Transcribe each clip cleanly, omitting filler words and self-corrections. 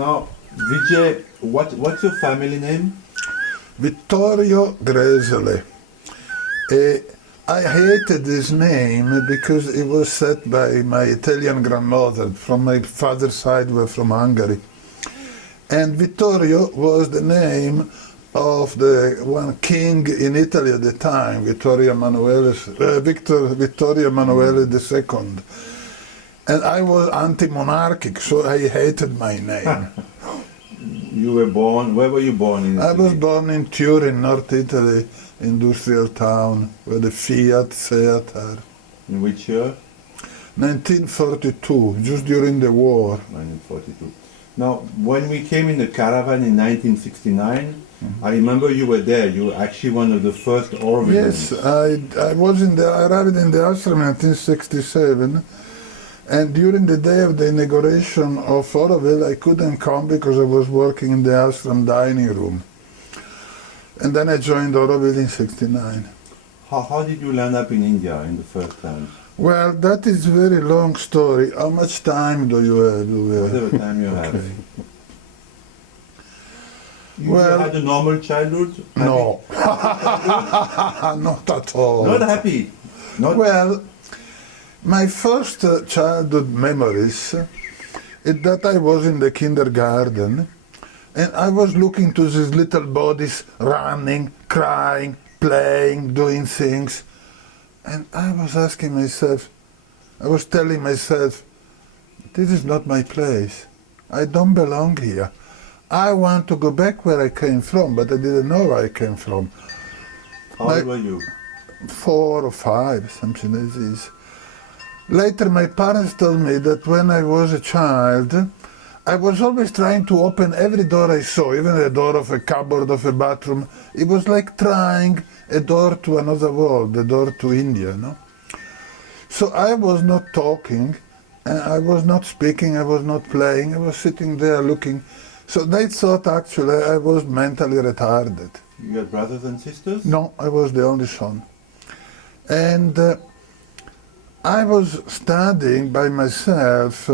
Now, Vijay, what's your family name? Vittorio Gresole. I hated this name because it was set by my Italian grandmother. From my father's side, we're from Hungary. And Vittorio was the name of the one king in Italy at the time, Vittorio Emanuele II. And I was anti-monarchic, so I hated my name. You were born, where were you born in Italy? I was born in Turin, North Italy, industrial town, where the Fiat, Seat are. In which year? 1942, just during the war. 1942. Now, when we came in the caravan in 1969, I remember you were there. You were actually one of the first Auroville. Yes, I arrived in the ashram in 1967, and during the day of the inauguration of Auroville, I couldn't come because I was working in the ashram dining room. And then I joined Auroville in 69. How did you land up in India in the first time? Well, that is a very long story. How much time do you have? Whatever time you have. Okay. You had a normal childhood? No, not at all. Not happy? Well, my first childhood memories is that I was in the kindergarten and I was looking to these little bodies running, crying, playing, doing things. And I was asking myself, I was telling myself, this is not my place. I don't belong here. I want to go back where I came from, but I didn't know where I came from. How old were you? 4 or 5, something like this. Later, my parents told me that when I was a child, I was always trying to open every door I saw, even the door of a cupboard of a bathroom. It was like trying a door to another world, the door to India, no? So I was not talking, I was not speaking, I was not playing, I was sitting there looking. So they thought actually I was mentally retarded. You had brothers and sisters? No, I was the only son. And I was studying by myself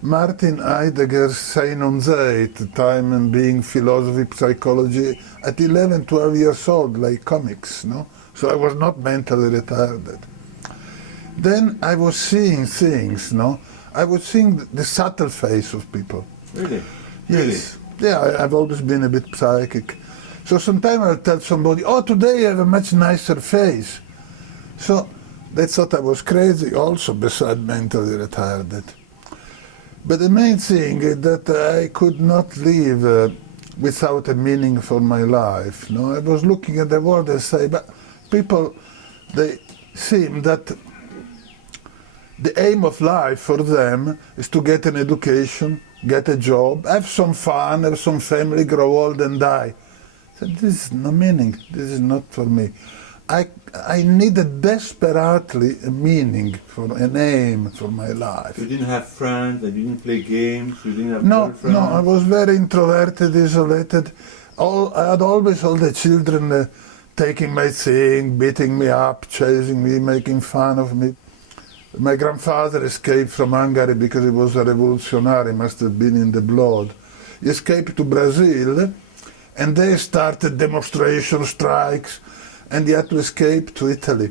Martin Heidegger's Sein und Zeit, Time and Being, Philosophy, Psychology, at 11, 12 years old, like comics, no? So I was not mentally retarded. Then I was seeing things, no? I was seeing the subtle face of people. Really? Yes. Really? Yeah, I've always been a bit psychic. So sometimes I'll tell somebody, oh, today you have a much nicer face. So they thought I was crazy also, besides mentally retarded. But the main thing is that I could not live without a meaning for my life. No? I was looking at the world and say, but people, they seem that the aim of life for them is to get an education, get a job, have some fun, have some family, grow old and die. So this is no meaning, this is not for me. I needed desperately a meaning, for an aim for my life. You didn't have friends, you didn't play games, you didn't have girlfriends? No, I was very introverted, isolated. I had always all the children taking my thing, beating me up, chasing me, making fun of me. My grandfather escaped from Hungary because he was a revolutionary, must have been in the blood. He escaped to Brazil, and they started demonstrations, strikes, and he had to escape to Italy.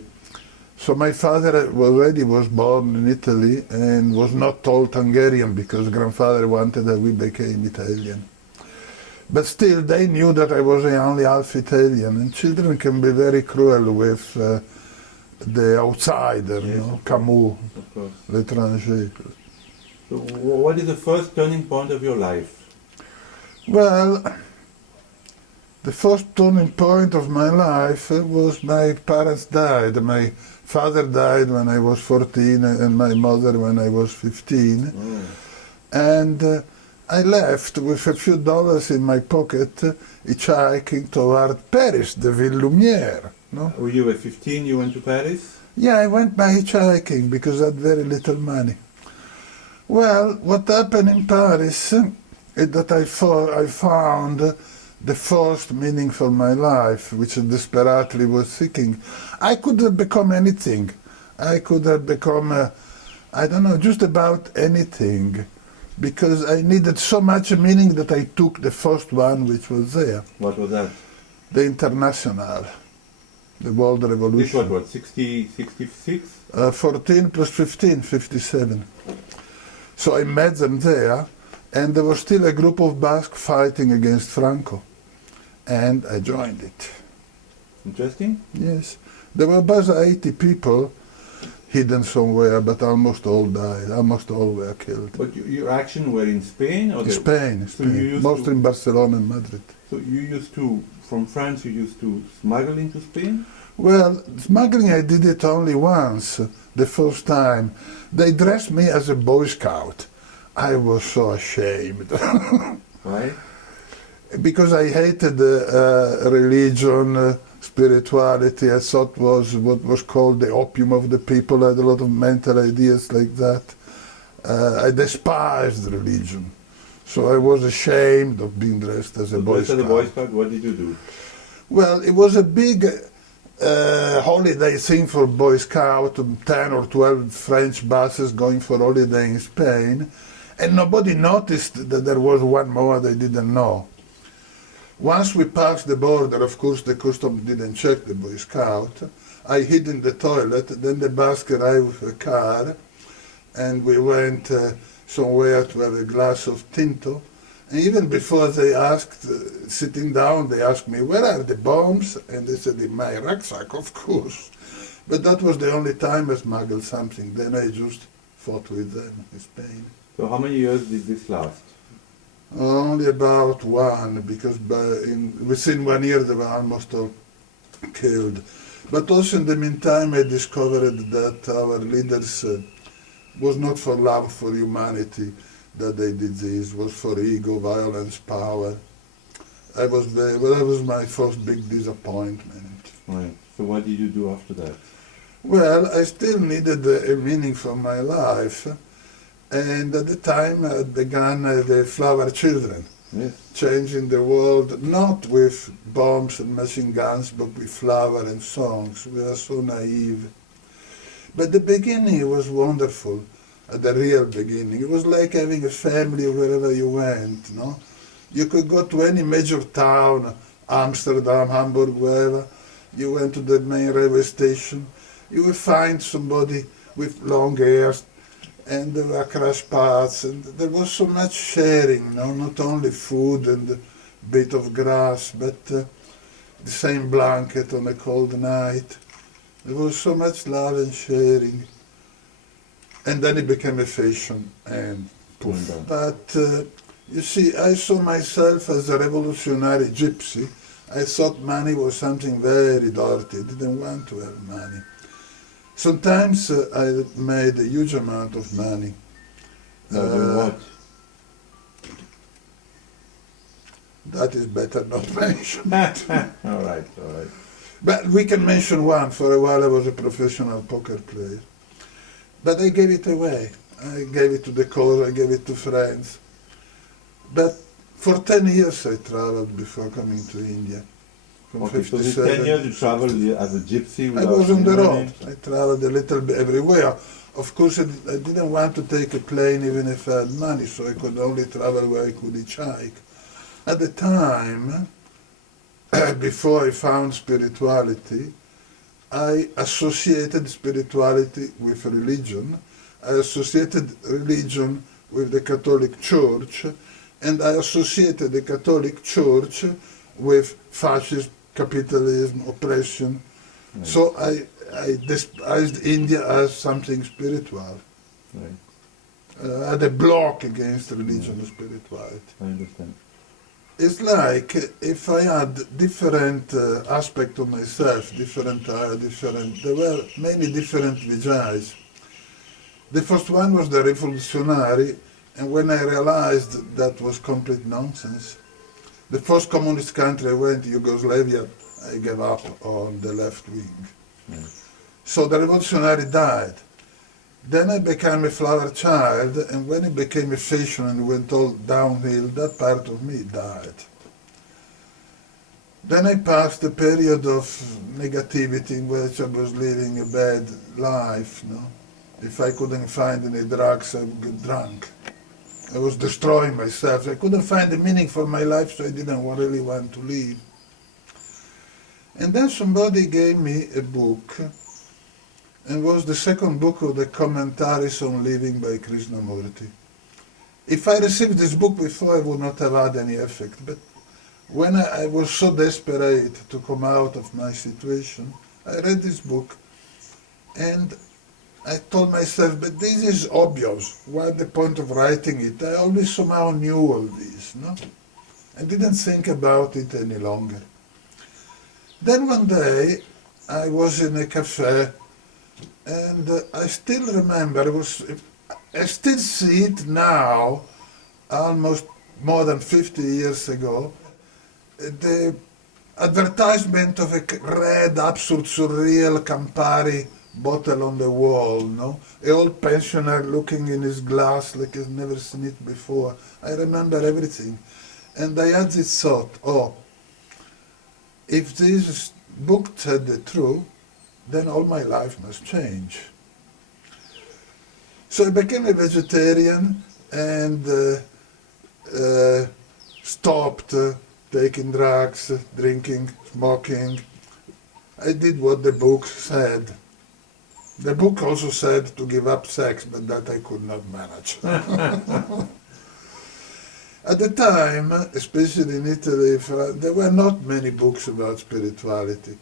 So my father already was born in Italy and was not told Hungarian because grandfather wanted that we became Italian. But still, they knew that I was only half Italian, and children can be very cruel with the outsider, yes, you know, Camus, l'étranger. So what is the first turning point of your life? Well, the first turning point of my life was my parents died. My father died when I was 14 and my mother when I was 15. Oh. And I left with a few dollars in my pocket, hitchhiking toward Paris, the Ville Lumière. No? When you were 15, you went to Paris? Yeah, I went by hitchhiking because I had very little money. Well, what happened in Paris is that I found the first meaning for my life, which I desperately was seeking. I could have become anything. I could have become, I don't know, just about anything. because I needed so much meaning that I took the first one which was there, What was that? the International, the World This Revolution. what, 60, 66? 14 plus 15, 57. So I met them there, and there was still a group of Basques fighting against Franco, and I joined it. Interesting. Yes. There were about 80 people hidden somewhere, but almost all died. Almost all were killed. But your action were in Spain? Or Spain, So you Spain. used Mostly to- in Barcelona and Madrid. So you used to, from France, you used to smuggle into Spain? Well, smuggling, I did it only once, the first time. They dressed me as a Boy Scout. I was so ashamed. Why? Because I hated religion, spirituality. I thought was what was called the opium of the people. I had a lot of mental ideas like that. I despised religion. So I was ashamed of being dressed as a Boy Dressed as a Scout. Boy Scout, what did you do? Well, it was a big holiday thing for Boy Scout, 10 or 12 French buses going for holiday in Spain, and nobody noticed that there was one more they didn't know. Once we passed the border, of course the customs didn't check the Boy Scout. I hid in the toilet, then the Basque arrived with a car, and we went somewhere to have a glass of tinto. And even before they asked, sitting down, they asked me, where are the bombs? And they said, in my rucksack, of course. But that was the only time I smuggled something. Then I just fought with them in Spain. So how many years did this last? Only about one, because within 1 year they were almost all killed. But also in the meantime I discovered that our leaders was not for love for humanity that they did this, was for ego, violence, power. That was my first big disappointment. Right. So what did you do after that? Well, I still needed a meaning for my life, and at the time I began the Flower Children, Yes. changing the world, not with bombs and machine guns, but with flower and songs. We are so naive. But the beginning was wonderful, the real beginning. It was like having a family wherever you went, no? You could go to any major town, Amsterdam, Hamburg, wherever. You went to the main railway station, you would find somebody with long hair, and there were crash paths, and there was so much sharing, no? Not only food and a bit of grass, but the same blanket on a cold night. There was so much love and sharing. And then it became a fashion, and poof. But you see, I saw myself as a revolutionary gypsy. I thought money was something very dirty. I didn't want to have money. Sometimes I made a huge amount of money. What? That is better not mentioned. all right. But we can mention one. For a while I was a professional poker player. But I gave it away. I gave it to the cause, I gave it to friends. But for 10 years I traveled before coming to India. From Okay, so this 57. 10 years you traveled as a gypsy I without was on the any road. money? I traveled a little bit everywhere. Of course, I didn't want to take a plane even if I had money, so I could only travel where I could hitchhike. At the time, before I found spirituality, I associated spirituality with religion. I associated religion with the Catholic Church, and I associated the Catholic Church with fascism, capitalism, oppression. Right. So I despised India as something spiritual. Right. I had a block against religion and spirituality. I understand. It's like if I had different aspects of myself, there were many different Vijays. The first one was the revolutionary, and when I realized that was complete nonsense, the first communist country I went, Yugoslavia, I gave up on the left wing. So the revolutionary died. Then I became a flower child, and when it became a fashion and went all downhill, that part of me died. Then I passed a period of negativity in which I was living a bad life. No? If I couldn't find any drugs, I would get drunk. I was destroying myself. I couldn't find the meaning for my life, so I didn't really want to leave. And then somebody gave me a book, and was the second book of the commentaries on living by Krishnamurti. If I received this book before, I would not have had any effect. But when I was so desperate to come out of my situation, I read this book, and I told myself, but this is obvious. What's the point of writing it? I always somehow knew all this, no? I didn't think about it any longer. Then one day, I was in a cafe, and I still remember, I still see it now, almost more than 50 years ago, the advertisement of a red, absurd, surreal Campari bottle on the wall, no? An old pensioner looking in his glass like he's never seen it before. I remember everything. And I had this thought, oh, if this book said the truth, then all my life must change. So I became a vegetarian and stopped taking drugs, drinking, smoking. I did what the book said. The book also said to give up sex, but that I could not manage. At the time, especially in Italy, there were not many books about spirituality.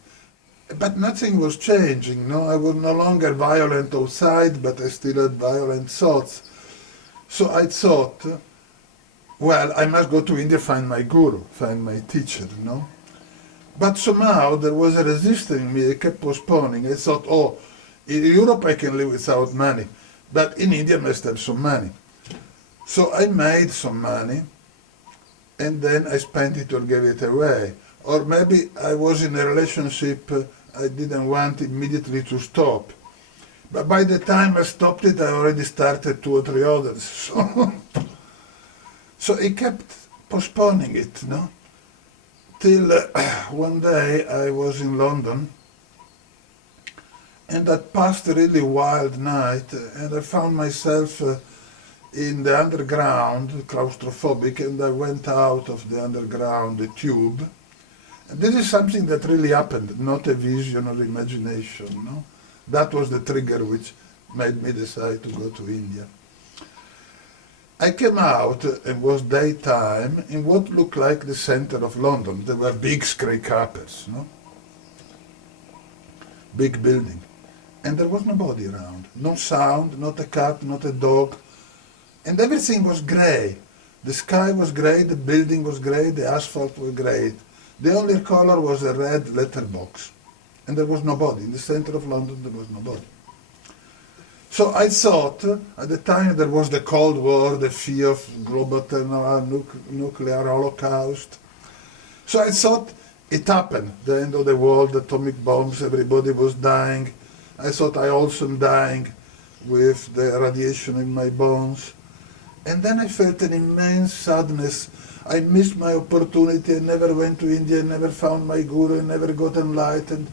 But nothing was changing, no? I was no longer violent outside, but I still had violent thoughts. So I thought, well, I must go to India, find my guru, find my teacher, no? But somehow there was a resistance me, I kept postponing. I thought, oh, in Europe I can live without money, but in India I must have some money. So I made some money, and then I spent it or gave it away. Or maybe I was in a relationship I didn't want immediately to stop. But by the time I stopped it, I already started 2 or 3 others. So I kept postponing it, no? Till one day I was in London, and I passed a really wild night, and I found myself in the underground, claustrophobic, and I went out of the underground, the tube. And this is something that really happened, not a vision or imagination, no? That was the trigger which made me decide to go to India. I came out, it was daytime, in what looked like the center of London. There were big skyscrapers, no? Big building. And there was nobody around. No sound, not a cat, not a dog. And everything was grey. The sky was grey, the building was grey, the asphalt was grey. The only color was a red letterbox. And there was nobody. In the center of London, there was nobody. So I thought, at the time there was the Cold War, the fear of global nuclear holocaust. So I thought it happened, the end of the world, atomic bombs, everybody was dying. I thought I also am dying with the radiation in my bones. And then I felt an immense sadness. I missed my opportunity, I never went to India, I never found my guru, I never got enlightened.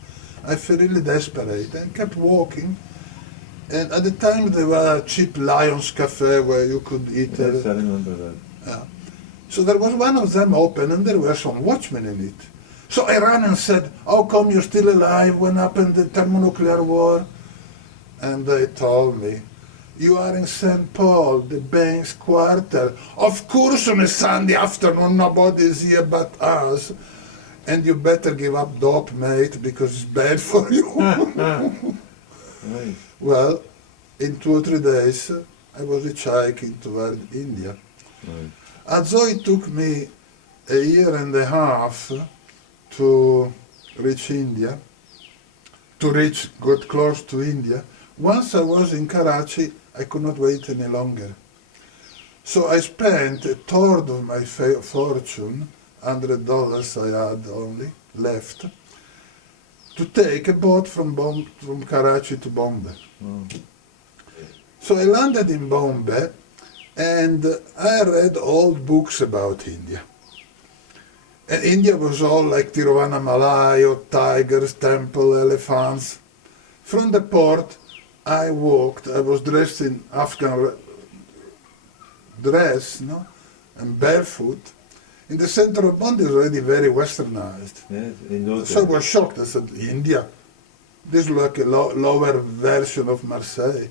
I felt really desperate and kept walking. And at the time there were a cheap Lions Cafe where you could eat. Yes, I remember that. Yeah. So there was one of them open and there were some watchmen in it. So I ran and said, how come you're still alive? When happened the thermonuclear war? And they told me, you are in St. Paul, the bank's quarter. Of course on a Sunday afternoon nobody's here but us. And you better give up dope, mate, because it's bad for you. Nice. Well, in 2 or 3 days, I was hitchhiking toward India. Right. Although it took me a year and a half to reach India, got close to India, once I was in Karachi, I could not wait any longer. So I spent a third of my fortune, $100 I had only left, to take a boat from Karachi to Bombay. Oh. So I landed in Bombay, and I read old books about India. And India was all like Tiruvannamalai, tigers, temple, elephants. From the port, I walked, I was dressed in Afghan dress, no, and barefoot. In the center of Bond is already very westernized. Yes, in those So I days. was shocked. I said, India? This is like a lower version of Marseille.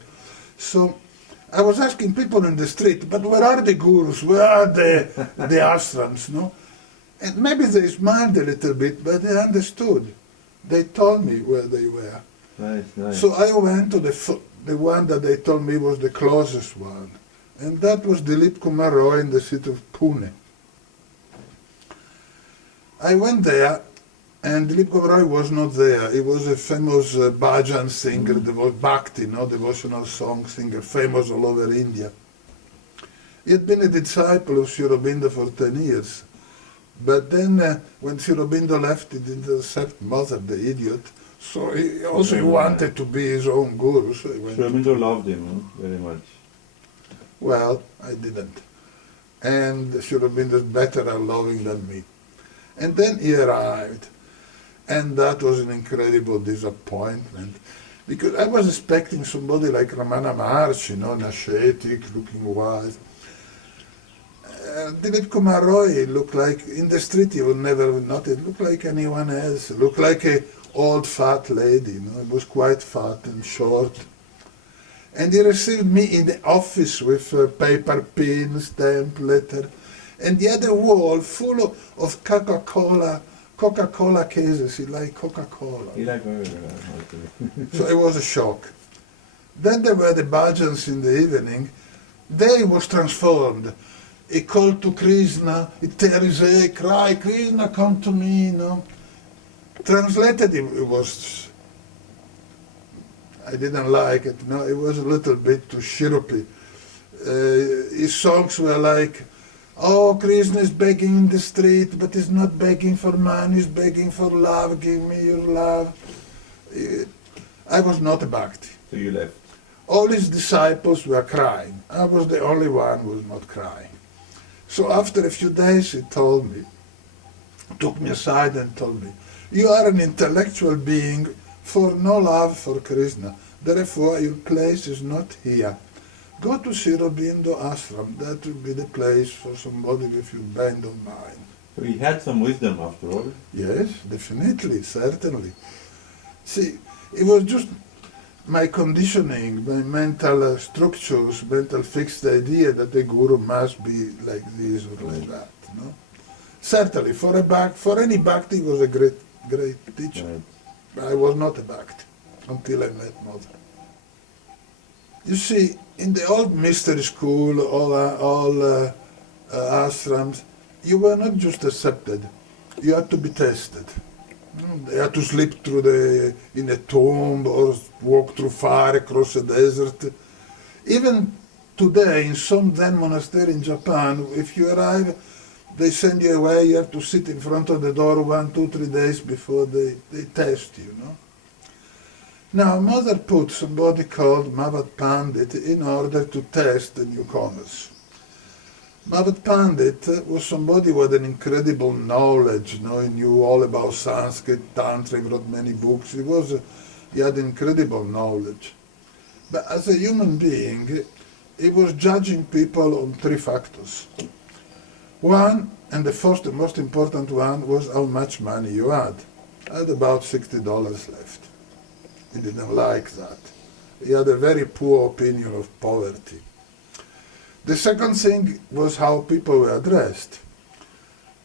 So I was asking people in the street, but where are the gurus? Where are the ashrams? No? And maybe they smiled a little bit, but they understood. They told me where they were. Nice, nice. So I went to the one that they told me was the closest one. And that was Dilip Kumar Roy in the city of Pune. I went there, and Dilip Kumar Roy was not there. He was a famous bhajan singer, bhakti, no, devotional song singer, famous all over India. He had been a disciple of Sri Aurobindo for 10 years. But then when Sri Aurobindo left, he didn't accept Mother, the idiot. So he also wanted to be his own guru. So he went. Aurobindo loved him very much. Well, I didn't. And Sri Aurobindo is better at loving than me. And then he arrived. And that was an incredible disappointment. Because I was expecting somebody like Ramana Maharshi, an ascetic, looking wise. Dilip Kumar Roy looked like, in the street you would never notice, looked like anyone else. Looked like an old fat lady, It was quite fat and short. And he received me in the office with a paper pin, stamp, letter. And the other wall full of Coca-Cola cases. He liked Coca-Cola. He liked So it was a shock. Then there were the bhajans in the evening. There he was transformed. He called to Krishna, he tears a cry, Krishna, come to me, Translated, it was, I didn't like it, it was a little bit too syrupy. His songs were like, oh, Krishna is begging in the street, but he's not begging for money, he's begging for love, give me your love. I was not a bhakti. So you left. All his disciples were crying. I was the only one who was not crying. So after a few days he told me, took me aside and told me, you are an intellectual being for no love for Krishna. Therefore your place is not here. Go to Sri Aurobindo ashram. That will be the place for somebody with your band of mind. So he had some wisdom after all. Yes, definitely, certainly. See, it was just my conditioning, my mental structures, mental fixed idea that the guru must be like this or like that. Certainly, for any bhakti, he was a great teacher. Right. But I was not a bhakti until I met Mother. You see, in the old mystery school, all ashrams, you were not just accepted, you had to be tested. They had to sleep in a tomb or walk through fire across a desert. Even today, in some Zen monastery in Japan, if you arrive, they send you away, you have to sit in front of the door 1, 2, 3 days before they test you, Now, Mother put somebody called Mavat Pandit in order to test the newcomers. Mavat Pandit was somebody with an incredible knowledge, He knew all about Sanskrit, Tantra, he wrote many books. He had incredible knowledge. But as a human being, he was judging people on 3 factors. One, and the first and most important one, was how much money you had. I had about $60 left. He didn't like that. He had a very poor opinion of poverty. The second thing was how people were dressed.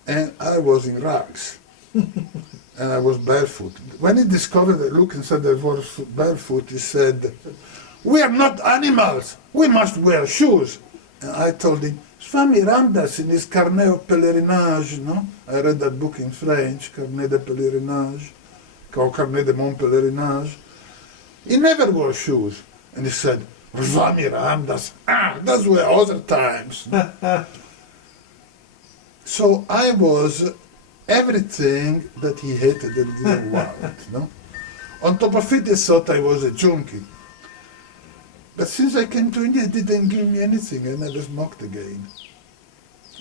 And I was in rags. And I was barefoot. When he discovered, looked and said I was barefoot, he said, we are not animals. We must wear shoes. And I told him, Swami Ramdas in his Carnet of Pèlerinage, I read that book in French, Carnet de Pèlerinage, or Carnet de Mon Pèlerinage. He never wore shoes. And he said, Swami Ramdas, those were other times. So I was everything that he hated and didn't want. On top of it, he thought I was a junkie. But since I came to India, it didn't give me anything. I never smoked again.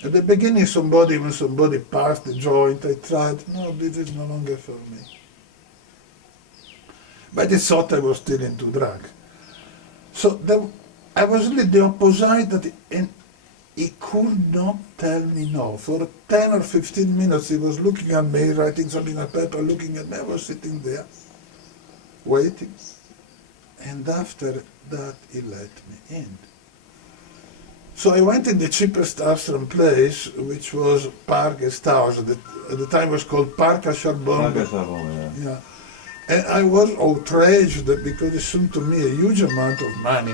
At the beginning, when somebody passed the joint, I tried, no, this is no longer for me. But they thought I was still into drug. So I was really the opposite. He could not tell me no. For 10 or 15 minutes he was looking at me, writing something on paper, looking at me. I was sitting there, waiting. And after that he let me in. So I went in the cheapest ashram place, which was Park Guest House. At the time it was called Park Asharbon. Yeah. And I was outraged because it seemed to me a huge amount of money.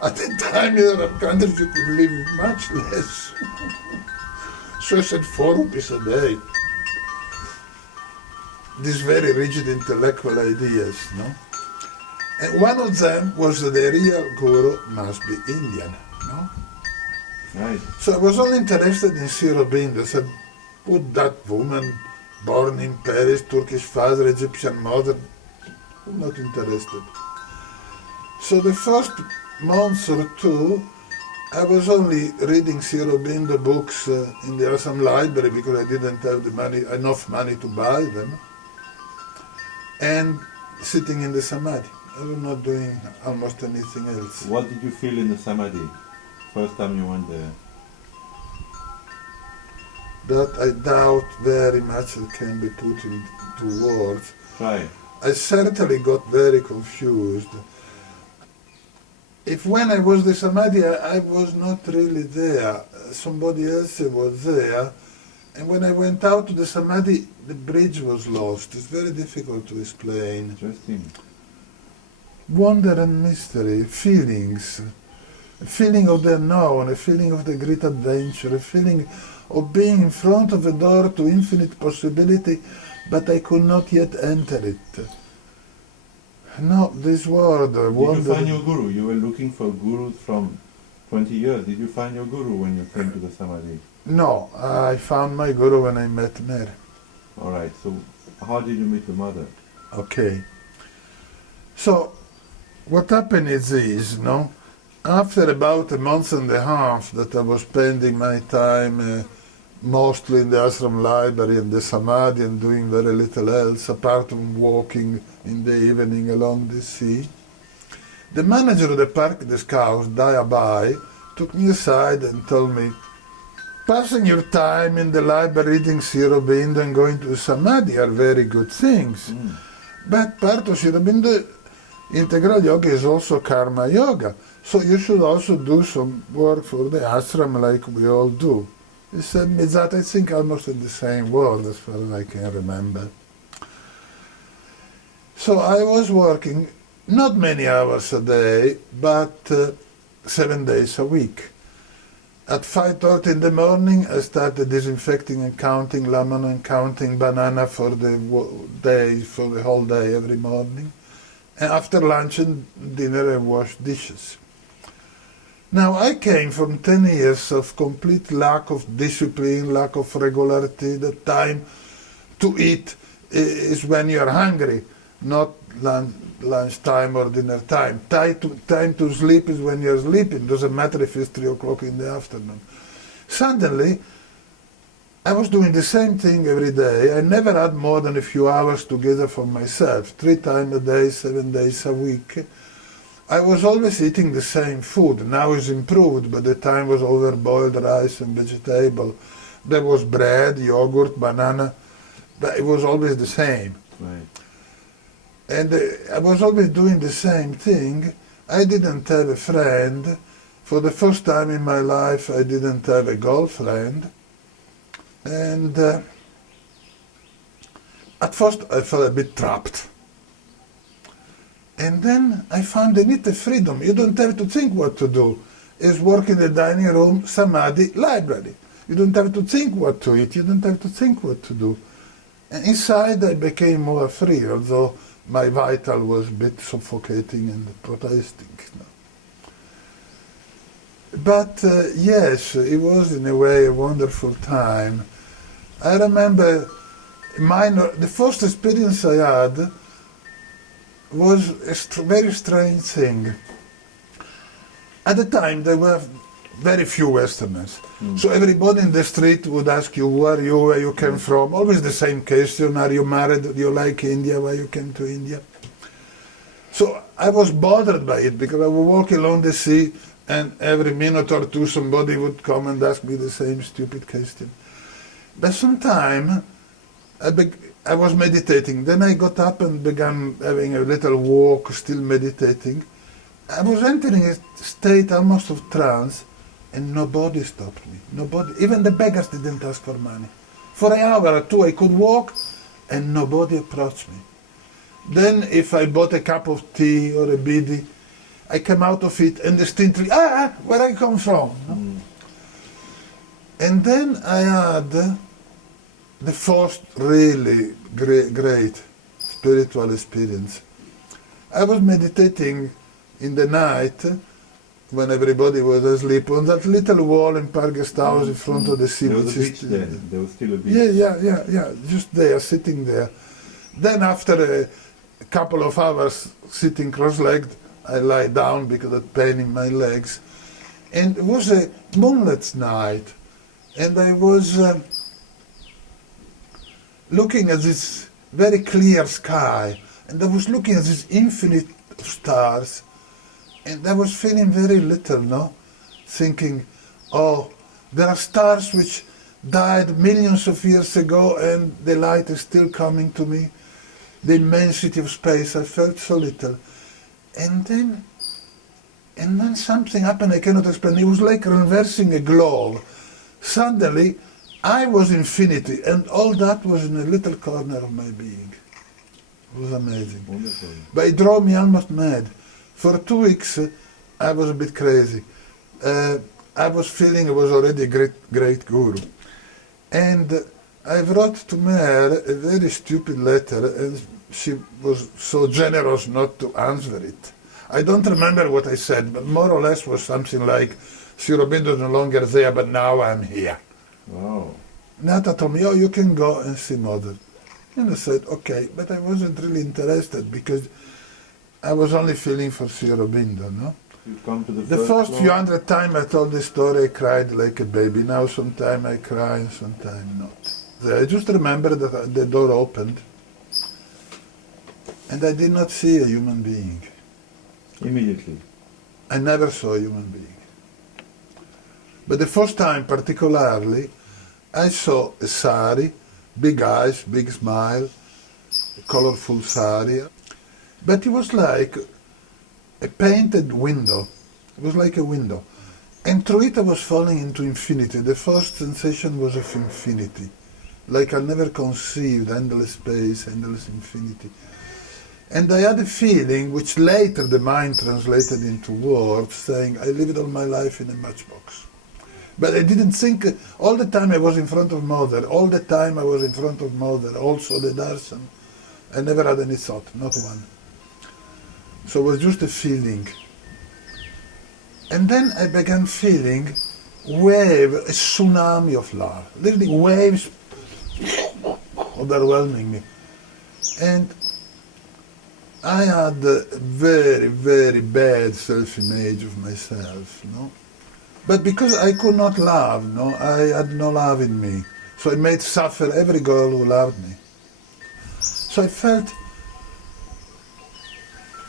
At the time in Arab countries you could live with much less. So I said 4 rupees a day. These very rigid intellectual ideas, no? And one of them was that the real guru must be Indian, no? Right. So I was only interested in Sri Aurobindo. I said, put that woman born in Paris, Turkish father, Egyptian mother, I'm not interested. So the first month or two, I was only reading Sri Aurobindo books in the Assam library because I didn't have enough money to buy them, and sitting in the samadhi. I was not doing almost anything else. What did you feel in the samadhi? First time you went there? That I doubt very much it can be put into words. Right. I certainly got very confused. If when I was the samadhi, I was not really there. Somebody else was there. And when I went out to the samadhi, the bridge was lost. It's very difficult to explain. Interesting. Wonder and mystery, feelings. A feeling of the unknown, a feeling of the great adventure, a feeling of being in front of a door to infinite possibility, but I could not yet enter it. No, this word, wonder. Did you find your guru? You were looking for gurus from 20 years. Did you find your guru when you came to the samadhi? No, I found my guru when I met Mary. All right, so how did you meet your mother? Okay. So, what happened is this, no? After about a month and a half that I was spending my time mostly in the ashram library and the samadhi and doing very little else apart from walking in the evening along the sea, the manager of the park, the scouts, Dayabai, took me aside and told me, passing your time in the library reading Sri Aurobindo and going to the samadhi are very good things. But part of Sri Aurobindo integral yoga is also karma yoga. So you should also do some work for the ashram like we all do. He said me that, I think almost in the same word as far as I can remember. So I was working not many hours a day, but 7 days a week. At 5:30 in the morning I started disinfecting and counting lemon and counting banana for the day, for the whole day every morning. And after lunch and dinner I washed dishes. Now I came from 10 years of complete lack of discipline, lack of regularity. The time to eat is when you are hungry, not lunch time or dinner time. Time to sleep is when you are sleeping. Doesn't matter if it's 3 o'clock in the afternoon. Suddenly, I was doing the same thing every day. I never had more than a few hours together for myself. 3 times a day, 7 days a week. I was always eating the same food. Now it's improved, but the time was overboiled rice and vegetable. There was bread, yogurt, banana, but it was always the same. Right. And I was always doing the same thing. I didn't have a friend. For the first time in my life, I didn't have a girlfriend. And at first I felt a bit trapped. And then I found a little freedom. You don't have to think what to do. It's work in the dining room, samadhi, library. You don't have to think what to eat. You don't have to think what to do. And inside I became more free, although my vital was a bit suffocating and protesting. But yes, it was in a way a wonderful time. I remember the first experience I had was a very strange thing. At the time there were very few Westerners. So everybody in the street would ask you, who are you, where you came from? Always the same question, are you married, do you like India, why you came to India? So I was bothered by it because I would walk along the sea And every minute or two somebody would come and ask me the same stupid question. But sometime I was meditating. Then I got up and began having a little walk, still meditating. I was entering a state almost of trance, and nobody stopped me. Nobody, even the beggars didn't ask for money. For an hour or two I could walk, and nobody approached me. Then if I bought a cup of tea or a bidi, I came out of it and distinctly, where I come from. No? And then I had the first really great spiritual experience. I was meditating in the night when everybody was asleep on that little wall in Park Guest House in front of the sea. There was a beach there. There was still a beach. Yeah, just there, sitting there. Then after a couple of hours sitting cross-legged, I lie down because of pain in my legs. And it was a moonlit night, and I was looking at this very clear sky, and I was looking at this infinite of stars, and I was feeling very little, no? Thinking, oh, there are stars which died millions of years ago, and the light is still coming to me. The immensity of space, I felt so little. And then something happened I cannot explain. It was like reversing a glove. Suddenly, I was infinity, and all that was in a little corner of my being. It was amazing. Wonderful. But it drove me almost mad. For 2 weeks, I was a bit crazy. I was feeling I was already a great guru. And I wrote to Mare a very stupid letter, and she was so generous not to answer it. I don't remember what I said, but more or less was something like, Sri Aurobindo is no longer there, but now I'm here. Wow. Nata told me, oh, you can go and see Mother. And I said, okay, but I wasn't really interested because I was only feeling for Sri Aurobindo, no? You come to The first few hundred times I told this story, I cried like a baby. Now sometimes I cry and sometimes not. I just remember that the door opened and I did not see a human being. Immediately. I never saw a human being. But the first time particularly, I saw a sari, big eyes, big smile, a colorful sari. But it was like a painted window. It was like a window. And through it I was falling into infinity. The first sensation was of infinity. Like I never conceived endless space, endless infinity. And I had a feeling, which later the mind translated into words, saying, I lived all my life in a matchbox. But I didn't think, all the time I was in front of Mother, all the time I was in front of Mother, also the darshan. I never had any thought, not one. So it was just a feeling. And then I began feeling a tsunami of love, literally waves overwhelming me. And I had a very, very bad self-image of myself, no? But because I could not love, no, I had no love in me. So I made suffer every girl who loved me. So I felt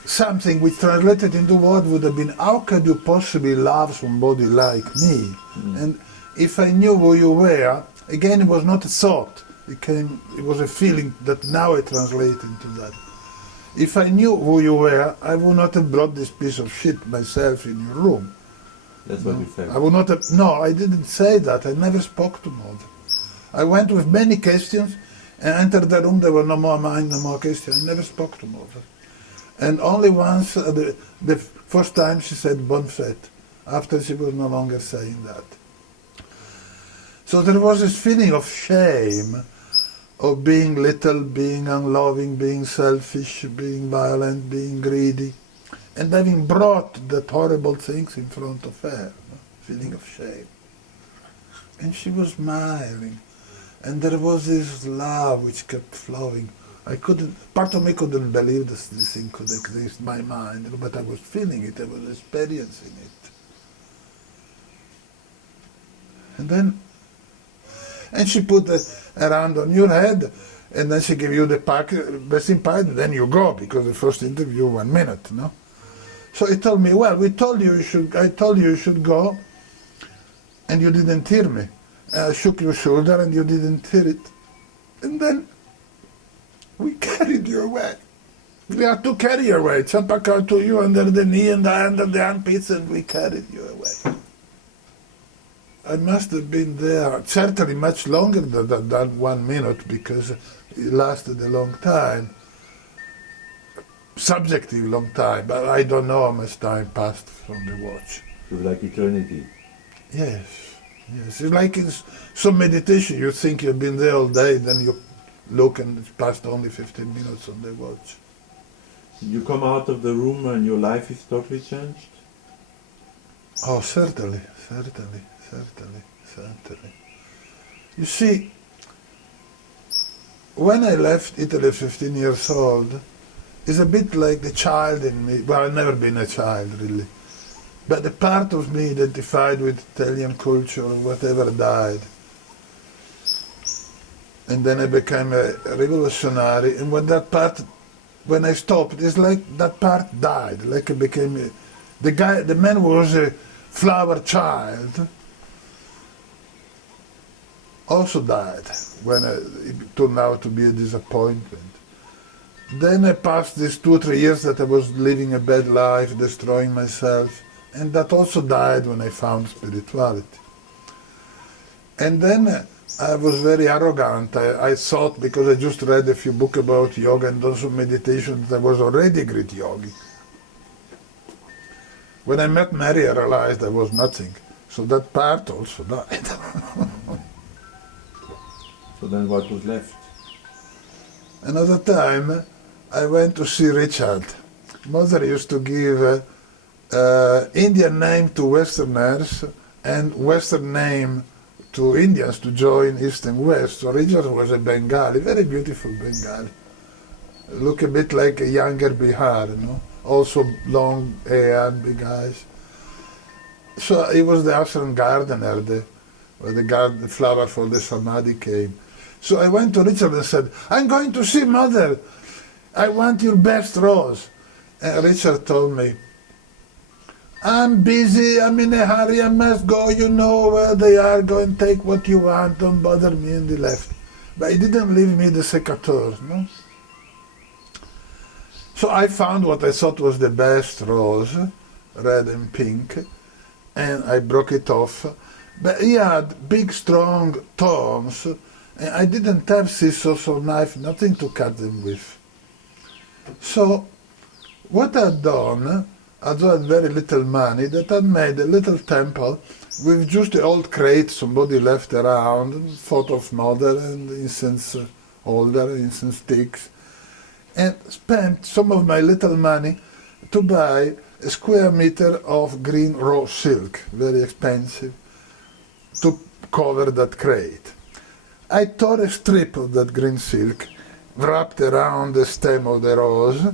something which translated into word would have been, how could you possibly love somebody like me? And if I knew who you were, again it was not a thought, it was a feeling that now I translate into that. If I knew who you were, I would not have brought this piece of shit myself in your room. That's what you said. I would not have, no, I didn't say that. I never spoke to Mother. I went with many questions and entered the room. There were no more mind, no more questions. I never spoke to Mother. And only once, the first time she said bon fête. After she was no longer saying that. So there was this feeling of shame, of being little, being unloving, being selfish, being violent, being greedy, and having brought that horrible things in front of her, feeling of shame. And she was smiling, and there was this love which kept flowing. Part of me couldn't believe this thing could exist in my mind, but I was feeling it, I was experiencing it. And she put her hand on your head, and then she gave you the blessing pipe, and then you go, because the first interview 1 minute, no? So he told me, well, I told you should go, and you didn't hear me. I shook your shoulder and you didn't hear it. And then we carried you away. We had to carry you away. Chapaka to you under the knee and under the armpits, and we carried you away. I must have been there certainly much longer than 1 minute, because it lasted a long time. Subjective long time, but I don't know how much time passed from the watch. It was like eternity. Yes. It's like in some meditation, you think you've been there all day, then you look and it's passed only 15 minutes on the watch. You come out of the room and your life is totally changed? Oh, certainly. You see, when I left Italy 15 years old, it's a bit like the child in me. Well, I've never been a child, really. But the part of me identified with Italian culture or whatever died. And then I became a revolutionary, and when I stopped, it's like that part died, like I became the man was a flower child, also died when it turned out to be a disappointment. Then I passed these 2 or 3 years that I was living a bad life, destroying myself, and that also died when I found spirituality. And then I was very arrogant. I thought, because I just read a few books about yoga and also meditation, that I was already a great yogi. When I met Mary, I realized I was nothing. So that part also died. So then what was left? Another time, I went to see Richard. Mother used to give Indian name to Westerners and Western name to Indians to join East and West. So Richard was a Bengali, very beautiful Bengali. Look a bit like a younger Bihar, you know. Also long hair, big eyes. So he was the ashram gardener, where the flower for the samadhi came. So I went to Richard and said, I'm going to see Mother. I want your best rose. And Richard told me, I'm busy, I'm in a hurry, I must go, you know where they are, go and take what you want, don't bother me, and he left. But he didn't leave me the sécateur, no? So I found what I thought was the best rose, red and pink, and I broke it off. But he had big, strong thorns, and I didn't have scissors or knife, nothing to cut them with. So what I'd done, I had very little money, that I'd made a little temple with just the old crate somebody left around, photo of Mother and incense holder, incense sticks, and spent some of my little money to buy a square meter of green raw silk, very expensive, to cover that crate. I tore a strip of that green silk, wrapped around the stem of the rose,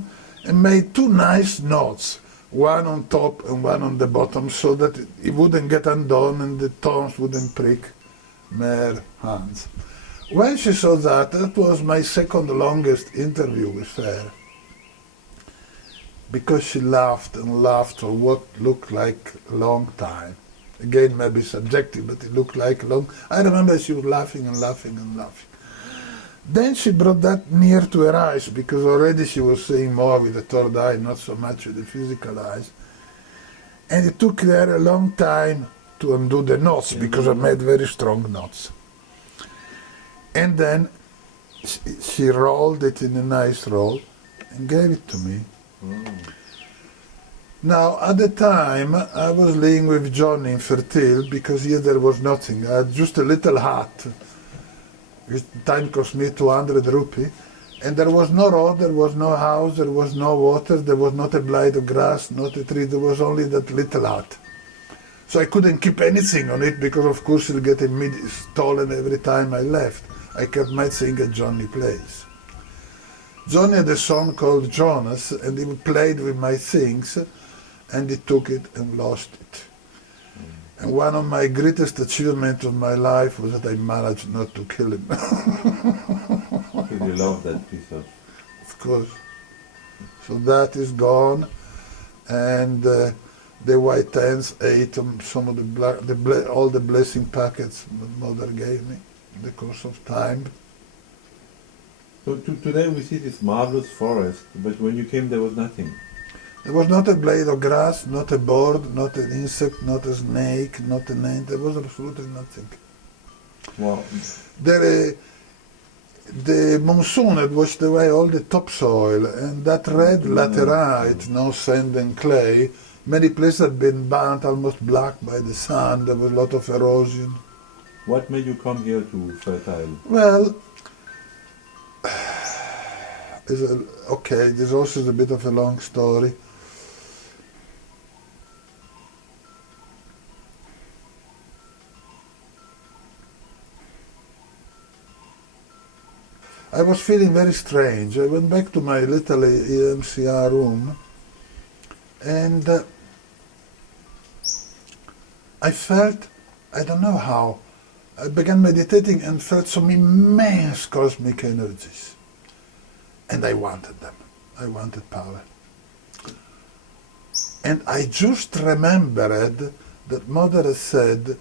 and made 2 nice knots, one on top and one on the bottom, so that it wouldn't get undone and the thorns wouldn't prick my hands. When she saw that, that was my second longest interview with her, because she laughed and laughed for what looked like a long time. Again, maybe subjective, but it looked like a long... I remember she was laughing and laughing and laughing. Then she brought that near to her eyes, because already she was seeing more with the third eye, not so much with the physical eyes. And it took her a long time to undo the knots, because I made very strong knots. And then she rolled it in a nice roll and gave it to me. Now, at the time, I was living with Johnny in Fertile, because here there was nothing. I had just a little hut. The time cost me 200 rupees, and there was no road, there was no house, there was no water, there was not a blade of grass, not a tree, there was only that little hut. So I couldn't keep anything on it, because of course it'll get stolen every time I left. I kept my thing at Johnny's place. Johnny had a son called Jonas, and he played with my things, and he took it and lost it. And one of my greatest achievements of my life was that I managed not to kill him. Because you love that piece of... Of course. So that is gone. and the white ants ate some of all the blessing packets that Mother gave me in the course of time. So today we see this marvelous forest, but when you came there was nothing. There was not a blade of grass, not a bird, not an insect, not a snake, not an ant. There was absolutely nothing. Wow. The monsoon had washed away all the topsoil, and that red laterite, now sand and clay, many places had been burnt almost black by the sun. There was a lot of erosion. What made you come here to Fertile? Well, okay, there's also a bit of a long story. I was feeling very strange. I went back to my little EMCR room, and I felt, I don't know how, I began meditating and felt some immense cosmic energies. And I wanted them. I wanted power. And I just remembered that Mother had said,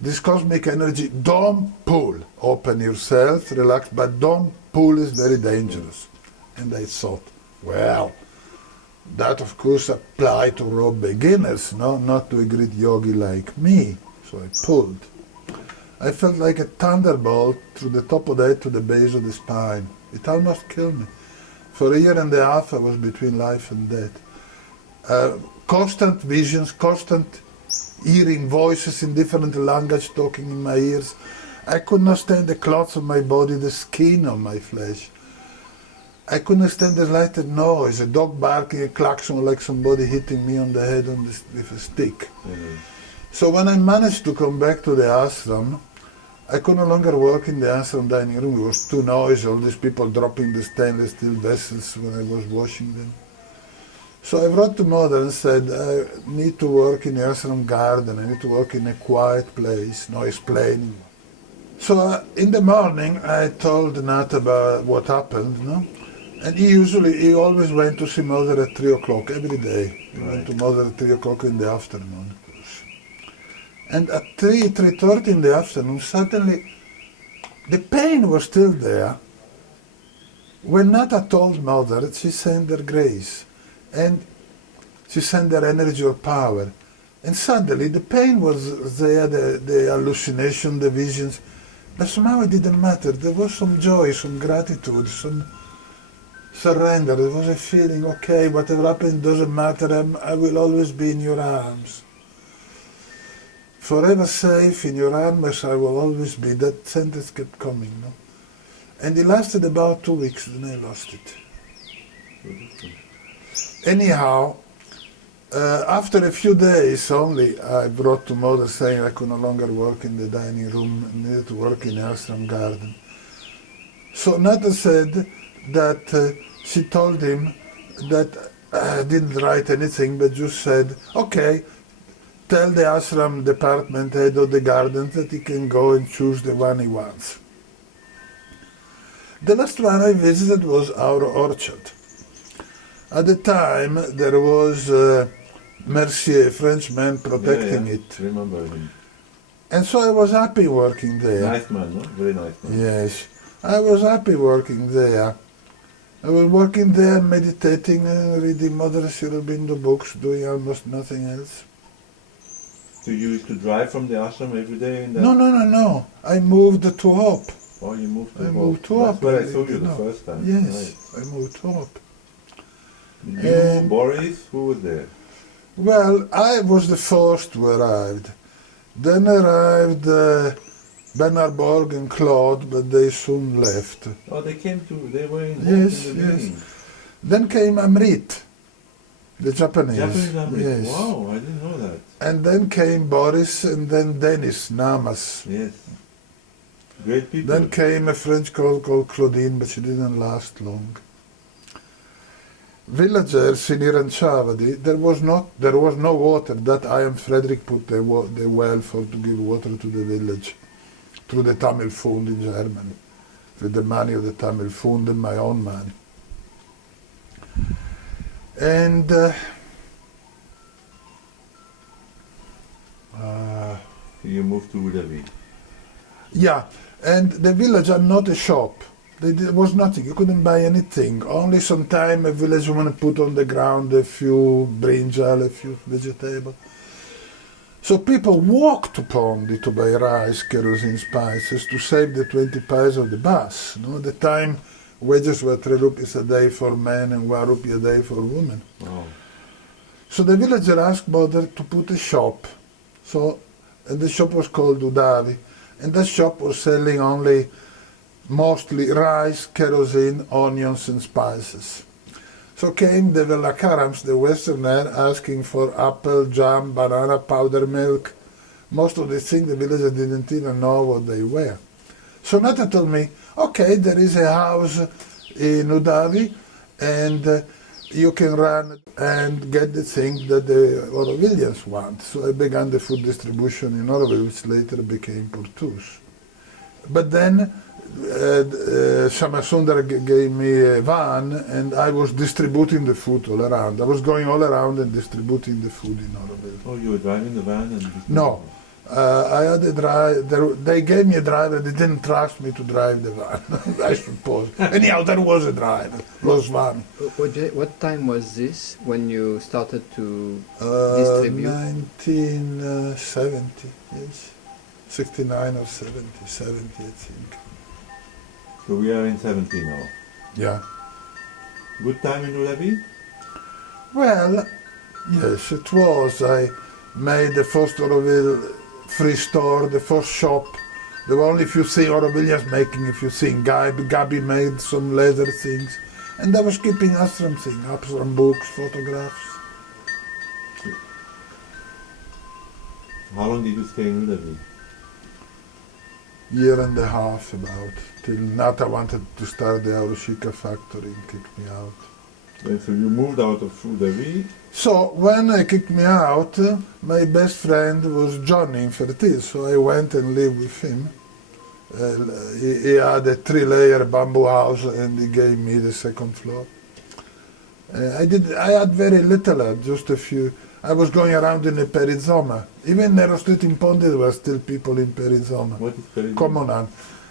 this cosmic energy, don't pull. Open yourself, relax, but don't pull is very dangerous. And I thought, well, that of course applied to raw beginners, no? Not to a great yogi like me. So I pulled. I felt like a thunderbolt through the top of the head to the base of the spine. It almost killed me. For a year and a half I was between life and death. Constant visions, constant hearing voices in different language talking in my ears. I could not stand the clothes on my body, the skin on my flesh. I couldn't stand the slightest noise, a dog barking, a klaxon, like somebody hitting me on the head with a stick. Mm-hmm. So when I managed to come back to the ashram, I could no longer work in the ashram dining room. It was too noisy, all these people dropping the stainless steel vessels when I was washing them. So I wrote to Mother and said, I need to work in the ashram garden, I need to work in a quiet place, no explaining. So in the morning I told Nat about what happened, no? And he always went to see Mother at 3 o'clock every day. He went to Mother at 3 o'clock in the afternoon. And at 3:30 in the afternoon, suddenly the pain was still there. When Nata told Mother, she sent her grace. And she sent her energy or power. And suddenly the pain was there, the hallucination, the visions. But somehow it didn't matter. There was some joy, some gratitude, some surrender. There was a feeling, okay, whatever happens doesn't matter. I will always be in your arms. Forever safe in your arms, I will always be. That sentence kept coming, no? And it lasted about 2 weeks, then I lost it. Anyhow, after a few days only, I brought to Mother saying I could no longer work in the dining room, I needed to work in the ashram garden. So Nata said that she told him that I didn't write anything, but just said, okay, tell the ashram department head of the gardens that he can go and choose the one he wants. The last one I visited was our orchard. At the time, there was Mercier, a Frenchman, protecting it. Remember him. And so I was happy working there. Nice man, no? Very nice man. Yes. I was happy working there. I was working there, meditating, reading Mother Sriaurobindo books, doing almost nothing else. So you used to drive from the ashram every day? No. I moved to Hope. Oh, you moved to Hope. I moved to That's Hope. where I saw you the first time. Yes, Right. I moved to Hope. You, Boris, who was there? Well, I was the first who arrived. Then arrived Bernard Borg and Claude, but they soon left. Oh, they were in Yes, in the yes. beginning. Then came Amrit, the Japanese. Japanese Amrit. Yes. Wow, I didn't know that. And then came Boris, and then Denis Namas. Yes. Great people. Then came a French girl called Claudine, but she didn't last long. Villagers in Iranchavadi, there was no water. That I and Frederick put the well to give water to the village through the Tamil Fund in Germany, with the money of the Tamil Fund and my own money. And You moved to Auroville. Yeah, and the village had not a shop. There was nothing. You couldn't buy anything. Only sometime a village woman put on the ground a few brinjal, a few vegetables. So people walked to Pondi to buy rice, kerosene, spices to save the 20 pies of the bus. You know, at the time, wages were 3 rupees a day for men and 1 rupee a day for women. Wow. So the villager asked mother to put a shop. And the shop was called Udavi. And that shop was selling only mostly rice, kerosene, onions and spices. So came the Velakarams, the westerner, asking for apple, jam, banana, powder milk. Most of the things the villagers didn't even know what they were. So Nata told me, okay, there is a house in Udavi and you can run and get the things that the Aurovillians want. So I began the food distribution in Auroville, which later became Portus. But then Samasundar gave me a van and I was distributing the food all around. I was going all around and distributing the food in Auroville. Oh, you were driving the van? No. I had a driver. They gave me a driver. They didn't trust me to drive the van, I suppose. Anyhow, there was a driver. Was van. What time was this when you started to distribute? 1970, yes. 69 or 70, I think. So we are in 70 now. Yeah. Good time in Auroville? Well, yes, it was. I made the first Auroville free store, the first shop. There were only a few things Aurovillians making, a few things. Gabi made some leather things. And I was keeping ashram things, ashram books, photographs. How long did you stay in Auroville? Year and a half about, till Nata wanted to start the Auroshika factory and kicked me out. And so you moved out of Auroville. So when I kicked me out, my best friend was Johnny in Fertil, so I went and lived with him. He had a 3-layer bamboo house and he gave me the second floor. I had very little, just a few. I was going around in a perizoma. Even Nero Street in Pondi, there were still people in perizoma. What is perizoma? Common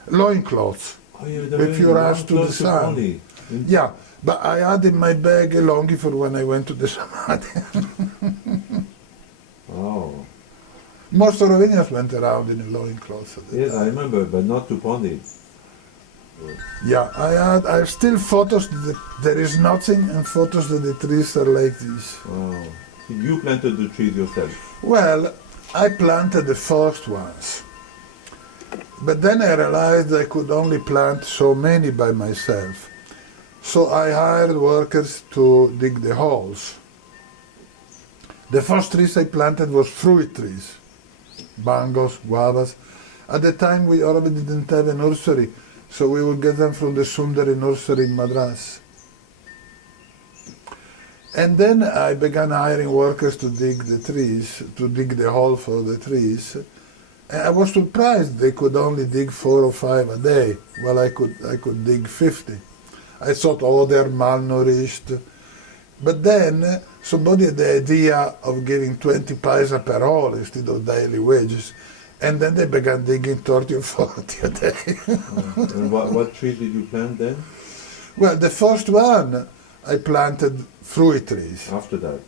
loincloths. Oh, yeah, With your eyes to the sun. Yeah, but I had in my bag a longi for when I went to the Samadhi. Oh. Most Aurovillians went around in a loincloth. Yes, I remember, but not to Pondi. Yeah, I have still photos that there is nothing and photos that the trees are like this. Oh. You planted the trees yourself? Well, I planted the first ones. But then I realized I could only plant so many by myself. So I hired workers to dig the holes. The first trees I planted was fruit trees. Bangos, guavas. At the time we already didn't have a nursery, so we would get them from the Sundari nursery in Madras. And then I began hiring workers to dig the trees, to dig the hole for the trees. And I was surprised they could only dig 4 or 5 a day, while I could dig 50. I thought, oh, they're malnourished. But then somebody had the idea of giving 20 paisa per hole instead of daily wages. And then they began digging 30 or 40 a day. And what trees did you plant then? Well, the first one, I planted fruit trees. After that?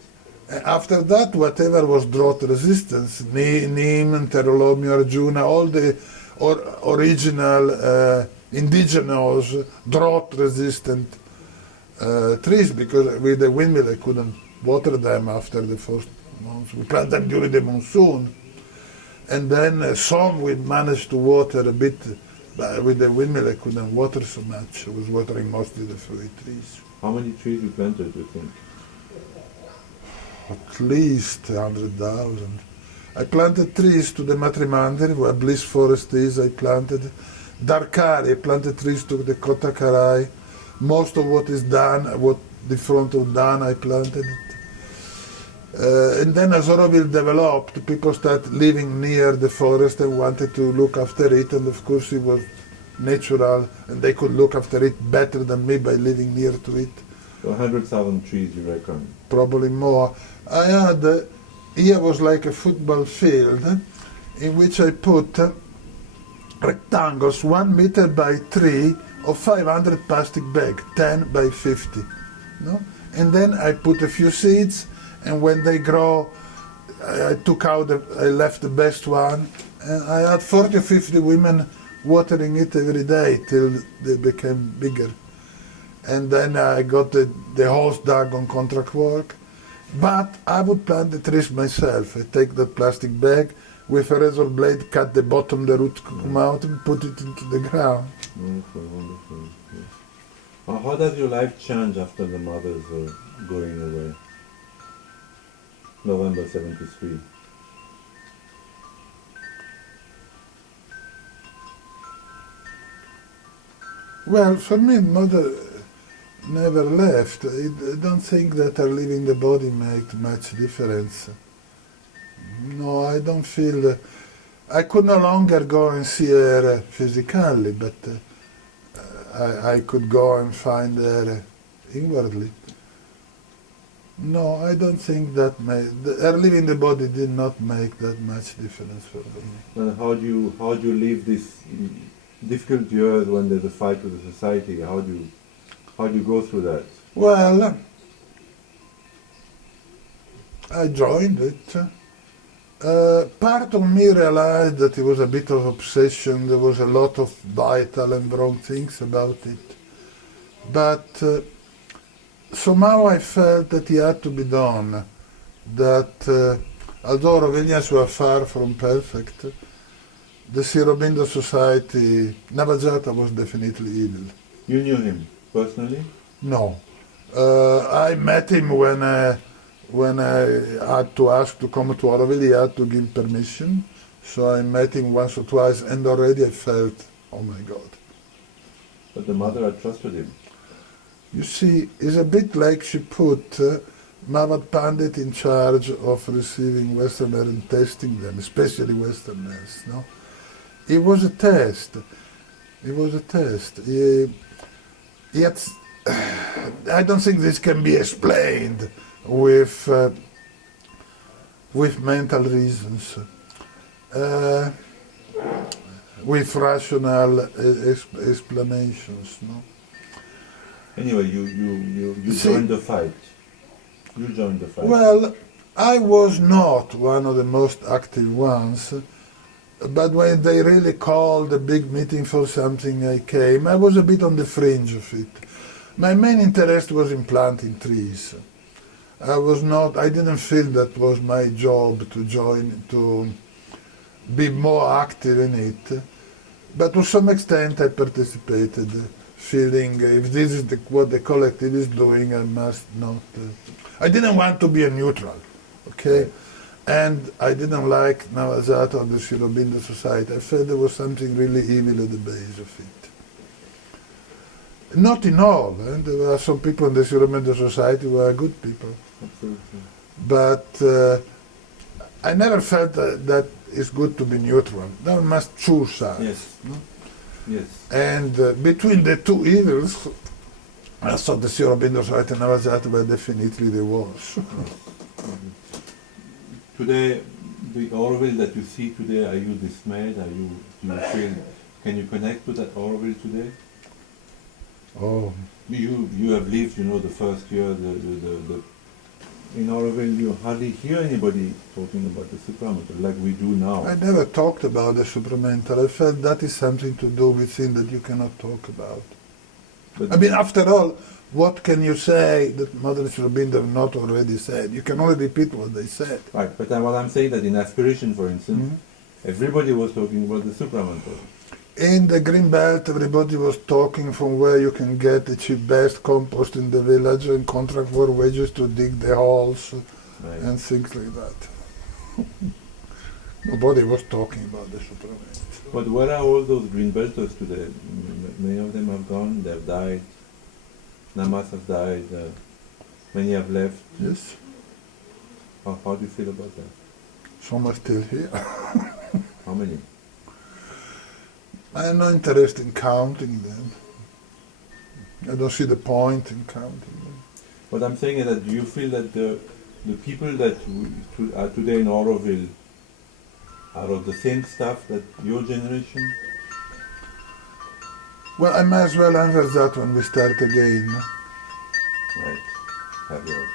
After that, whatever was drought resistance, neem, Terolomi, Arjuna, all the original indigenous drought resistant trees, because with the windmill I couldn't water them after the first months. We plant them during the monsoon. And then some we managed to water a bit, but with the windmill I couldn't water so much. I was watering mostly the fruit trees. How many trees you planted, do you think? At least 100,000. I planted trees to the Matrimandir, where Bliss Forest is, I planted. Darkari, I planted trees to the Kotakarai. Most of what is done, what the front of Dan, I planted it. And then as Auroville developed, people started living near the forest and wanted to look after it, and of course it was natural, and they could look after it better than me by living near to it. So 100,000 trees, you reckon? Probably more. I had, here was like a football field in which I put rectangles 1 meter by 3 of 500 plastic bag, 10 by 50. No? And then I put a few seeds, and when they grow, I left the best one, and I had 40 or 50 women watering it every day till they became bigger. And then I got the holes dug on contract work. But I would plant the trees myself. I take that plastic bag, with a razor blade, cut the bottom, the roots come out, and put it into the ground. Wonderful, wonderful. Yes. How does your life change after the mother's going away? November 73. Well, for me, mother never left. I don't think that her leaving the body made much difference. No, I don't feel... I could no longer go and see her physically, but I could go and find her inwardly. No, I don't think that her leaving the body did not make that much difference for me. And how do you live this difficult years when there's a fight with the society? How do you go through that? Well, I joined it. Part of me realized that it was a bit of obsession. There was a lot of vital and wrong things about it. But somehow I felt that it had to be done. That although Aurovilians were far from perfect, the Sri Aurobindo Society, Navajata was definitely evil. You knew him personally? No. I met him when I had to ask to come to Auroville. He had to give permission. So I met him once or twice, and already I felt, oh my God. But the mother had trusted him. You see, it's a bit like she put Mavad Pandit in charge of receiving Westerners and testing them, especially Westerners. No? It was a test. It was a test. Yet, I don't think this can be explained with mental reasons, with rational explanations. No? Anyway, you joined the fight. You joined the fight. Well, I was not one of the most active ones, but when they really called a big meeting for something, I came. I was a bit on the fringe of it. My main interest was in planting trees. I didn't feel that was my job to join, to be more active in it. But to some extent I participated, feeling if this is what the collective is doing, I must not. I didn't want to be a neutral, okay? Right. And I didn't like Navajata or the Sri Aurobindo Society. I felt there was something really evil at the base of it. Not in all, and there were some people in the Sri Aurobindo Society who were good people. Absolutely. But I never felt that it's good to be neutral. One must choose sides. Yes. No? Yes. And between the two evils, I thought the Sri Aurobindo Society and Navajata were definitely the worst. Today, the Auroville that you see today, are you dismayed? Do you feel, can you connect to that Auroville today? Oh. You have lived, the first year, in Auroville you hardly hear anybody talking about the supramental like we do now. I never talked about the supramental. I felt that is something to do with things that you cannot talk about. But I mean, after all, what can you say that Mother Sri Aurobindo have not already said? You can only repeat what they said. Right, but what I'm saying that in Aspiration, for instance, everybody was talking about the supramental. In the Green Belt, everybody was talking from where you can get the cheap best compost in the village and contract for wages to dig the holes and things like that. Nobody was talking about the supramental. But where are all those Green Belters today? Many of them have gone, they've died. Namas have died, many have left. Yes. How do you feel about that? Some are still here. How many? I have no interest in counting them. I don't see the point in counting them. What I'm saying is that do you feel that the people that are today in Auroville are of the same stuff that your generation? Well, I might as well answer that when we start again. No? Right. Have your...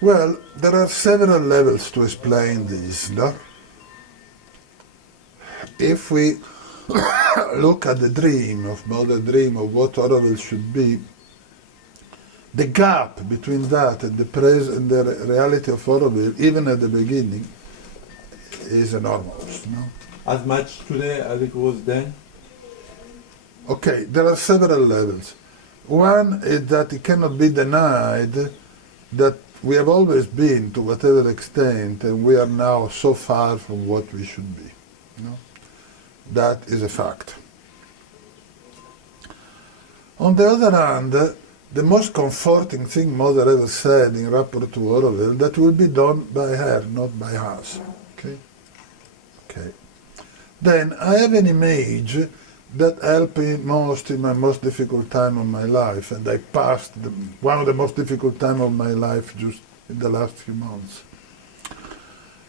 Well, there are several levels to explain this. No? If we look at the dream of what Auroville should be, the gap between that and the reality of Auroville, even at the beginning, is enormous. No? As much today as it was then? Okay, there are several levels. One is that it cannot be denied that we have always been, to whatever extent, and we are now so far from what we should be. No? That is a fact. On the other hand, the most comforting thing Mother ever said in rapport to Auroville, that will be done by her, not by us. Okay? Okay. Then I have an image that helped me most in my most difficult time of my life, and I passed one of the most difficult time of my life just in the last few months.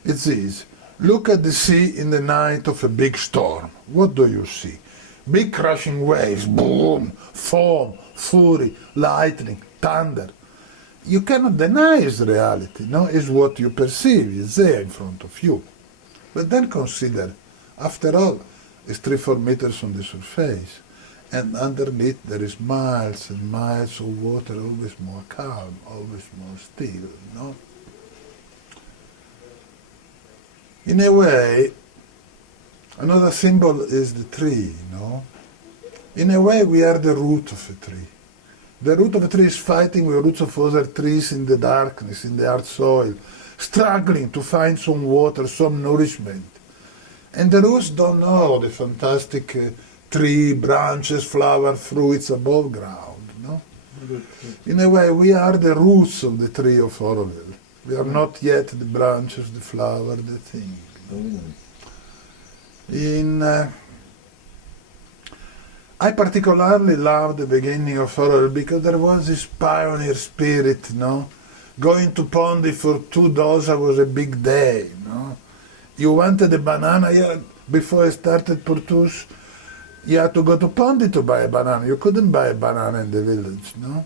It's this. Look at the sea in the night of a big storm. What do you see? Big crashing waves, boom, foam, fury, lightning, thunder. You cannot deny its reality, no? It's what you perceive, it's there in front of you. But then consider, after all, it's 3-4 meters on the surface, and underneath there is miles and miles of water, always more calm, always more still, no? In a way, another symbol is the tree, no? In a way, we are the root of a tree. The root of a tree is fighting with roots of other trees in the darkness, in the hard soil, struggling to find some water, some nourishment. And the roots don't know the fantastic tree, branches, flower, fruits above ground, no? In a way, we are the roots of the tree of Auroville. We are not yet the branches, the flower, the thing. I particularly love the beginning of Auroville because there was this pioneer spirit, no? Going to Pondi for $2 was a big day, no? You wanted a banana, before I started Portus, you had to go to Pondi to buy a banana. You couldn't buy a banana in the village, no?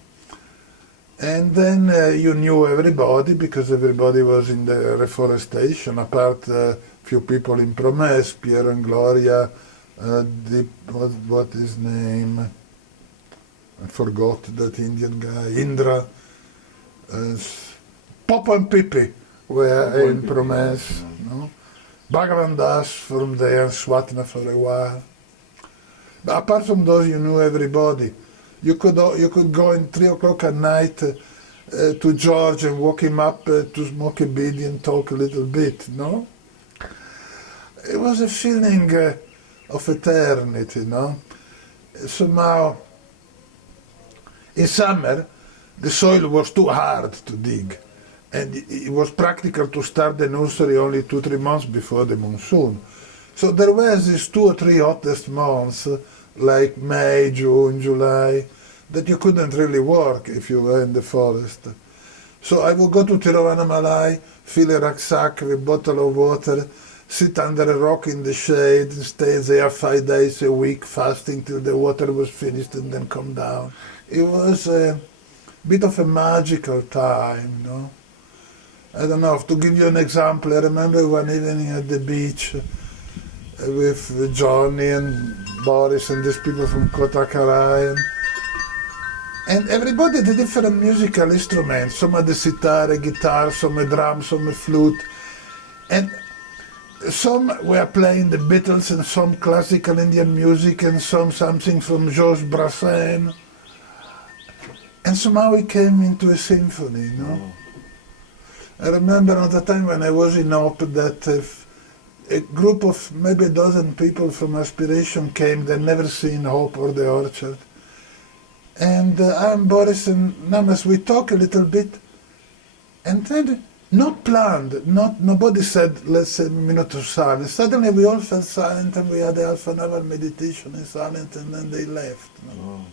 And then you knew everybody because everybody was in the reforestation, apart few people in Promes, Piero and Gloria, what his name? I forgot that Indian guy, Indra, Papa and Pippi were in Promes, no? Bhagavan Das from there, Swatna for a while. But apart from those, you knew everybody. You could go in 3 o'clock at night to George and walk him up to smoke a bidi and talk a little bit, no? It was a feeling of eternity, no? Somehow, in summer, the soil was too hard to dig. And it was practical to start the nursery only 2-3 months before the monsoon. So there were these 2 or 3 hottest months, like May, June, July, that you couldn't really work if you were in the forest. So I would go to Tiruvannamalai, fill a rucksack with a bottle of water, sit under a rock in the shade, and stay there 5 days a week, fasting till the water was finished and then come down. It was a bit of a magical time, no? I don't know, to give you an example, I remember one evening at the beach with Johnny and Boris and these people from Kotakarai, and everybody had a different musical instrument. Some had the sitar, a guitar, some a drum, some a flute, and some were playing the Beatles and some classical Indian music and some something from Georges Brassens, and somehow it came into a symphony, you know. I remember at the time when I was in Op that a group of maybe a dozen people from Aspiration came. They'd never seen Hope or the Orchard. And I'm Boris and Namas, we talk a little bit. And then Not planned. Nobody said, let's say a minute of silence. Suddenly we all felt silent and we had a half an hour meditation in silence and then they left. Oh,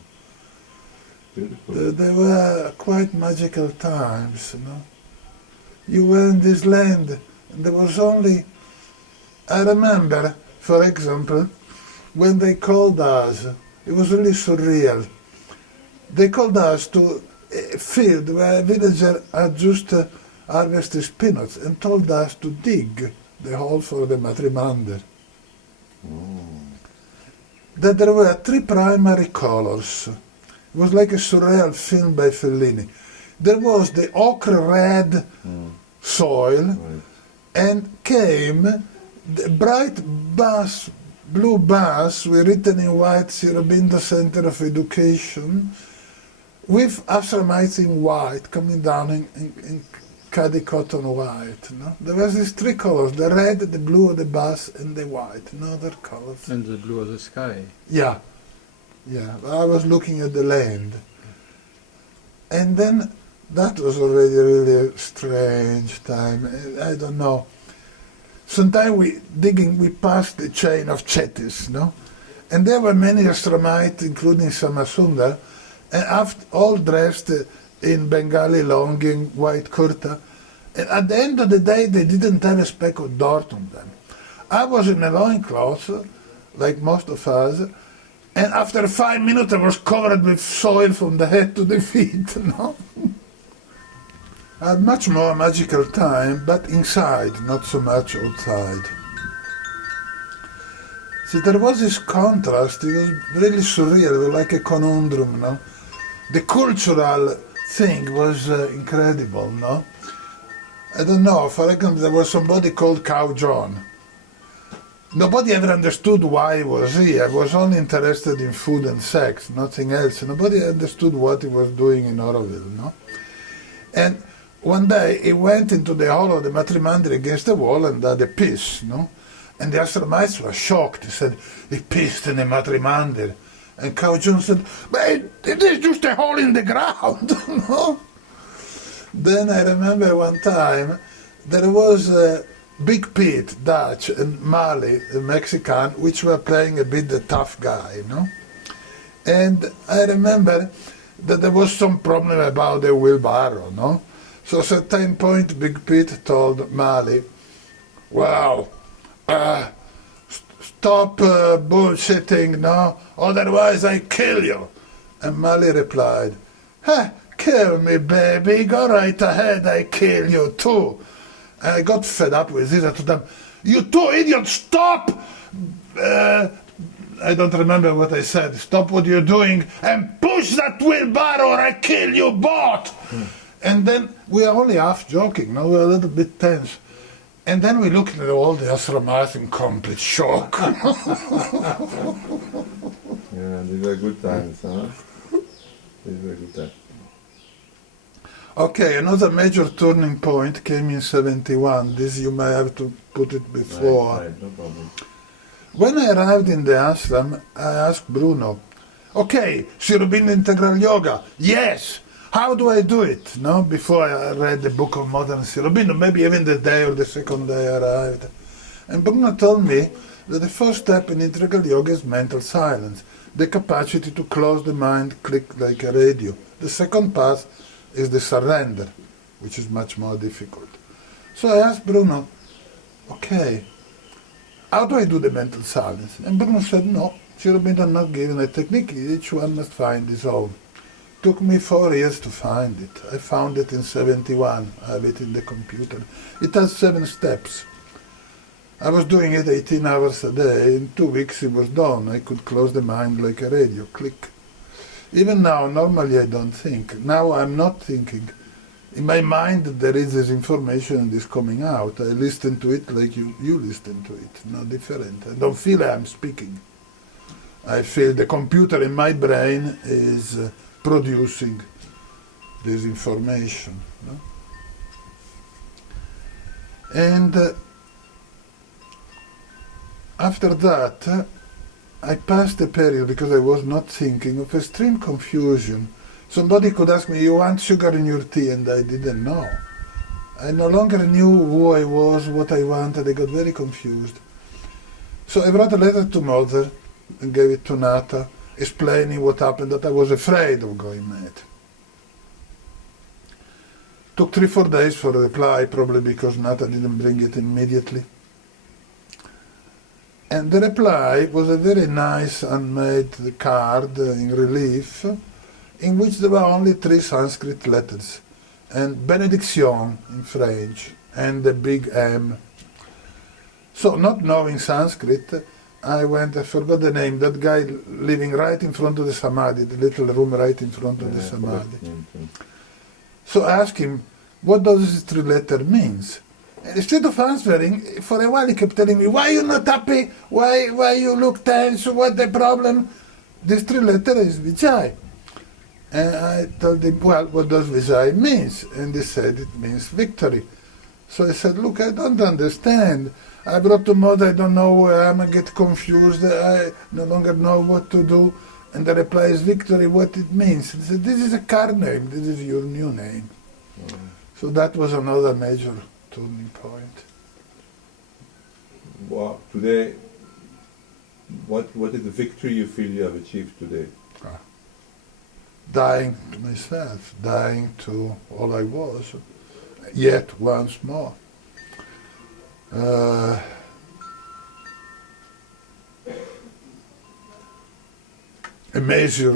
beautiful. They were quite magical times, you know. You were in this land and there was only, I remember, for example, when they called us, it was really surreal. They called us to a field where a villager had just harvested peanuts and told us to dig the hole for the matrimander. That there were 3 primary colors. It was like a surreal film by Fellini. There was the ochre red soil, Right. and came the bright blue bus with written in white Sirobinda Center of Education, with Ashramites in white coming down in Cadi cotton white. No? There was these 3 colors, the red, the blue of the bus, and the white, no other colors. And the blue of the sky. Yeah, I was looking at the land. And then that was already really a strange time. I don't know. Sometimes we passed the chain of Chetis, no? And there were many Ashramites, including Samasundar, and all dressed in Bengali longing, white kurta. And at the end of the day, they didn't have a speck of dirt on them. I was in a loincloth, like most of us, and after 5 minutes I was covered with soil from the head to the feet, no? I had much more magical time, but inside, not so much outside. See, there was this contrast, it was really surreal, it was like a conundrum, no? The cultural thing was incredible, no? I don't know, for example, there was somebody called Cow John. Nobody ever understood why he was here. I was only interested in food and sex, nothing else. Nobody understood what he was doing in Auroville, no? And one day he went into the hall of the matrimandry against the wall and had a piss, no? And the Ashramites were shocked. He said, he pissed in the matrimandry. And Cow John said, but it is just a hole in the ground, no? Then I remember one time there was Big Pete, Dutch, and Mali, the Mexican, which were playing a bit the tough guy, no? And I remember that there was some problem about the wheelbarrow, no? So at a certain point, Big Pete told Mali, well, stop bullshitting, no? Otherwise I kill you. And Mali replied, kill me, baby, go right ahead, I kill you too. And I got fed up with this. I told them, you 2 idiots, stop! I don't remember what I said. Stop what you're doing and push that wheelbarrow or I kill you both! And then we are only half joking, no? We're a little bit tense. And then we looked at all the Ashramites in complete shock. Yeah, these are good times, huh? These are good times. Okay, another major turning point came in 71. This you may have to put it before. Right, no problem. When I arrived in the ashram, I asked Bruno, okay, Sirobinda Integral Yoga, yes, how do I do it? No, before I read the book of modern Sirobinda, maybe even the day or the second day I arrived. And Bruno told me that the first step in Integral Yoga is mental silence, the capacity to close the mind, click like a radio. The second part is the surrender, which is much more difficult. So I asked Bruno, okay, how do I do the mental silence? And Bruno said, no, Sirobinda not given a technique, each one must find his own. Took me 4 years to find it. I found it in 71, I have it in the computer. It has 7 steps. I was doing it 18 hours a day, in 2 weeks it was done. I could close the mind like a radio, click. Even now, normally I don't think. Now I'm not thinking. In my mind there is this information and it's coming out. I listen to it like you listen to it, no different. I don't feel I'm speaking. I feel the computer in my brain is producing this information. No? And after that, I passed a period, because I was not thinking, of extreme confusion. Somebody could ask me, you want sugar in your tea? And I didn't know. I no longer knew who I was, what I wanted. I got very confused. So I wrote a letter to Mother and gave it to Nata, explaining what happened, that I was afraid of going mad. Took 3-4 days for a reply, probably because Nata didn't bring it immediately. And the reply was a very nice handmade card in relief, in which there were only 3 Sanskrit letters, and benediction in French, and the big M. So, not knowing Sanskrit, I forgot the name, that guy living right in front of the Samadhi, the little room right in front of the Samadhi. So I asked him, what does this 3-letter means? And instead of answering, for a while he kept telling me, why you not happy? Why you look tense? What the problem? This 3-letter is Vijay. And I told him, well, what does Vijay means? And he said, it means victory. So I said, look, I don't understand. I brought to Mother, I don't know where I am, I get confused, I no longer know what to do. And the reply is victory, what it means. He said, this is a car name, this is your new name. So that was another major turning point. Well, today, what is the victory you feel you have achieved today? Dying to myself, dying to all I was, yet once more. A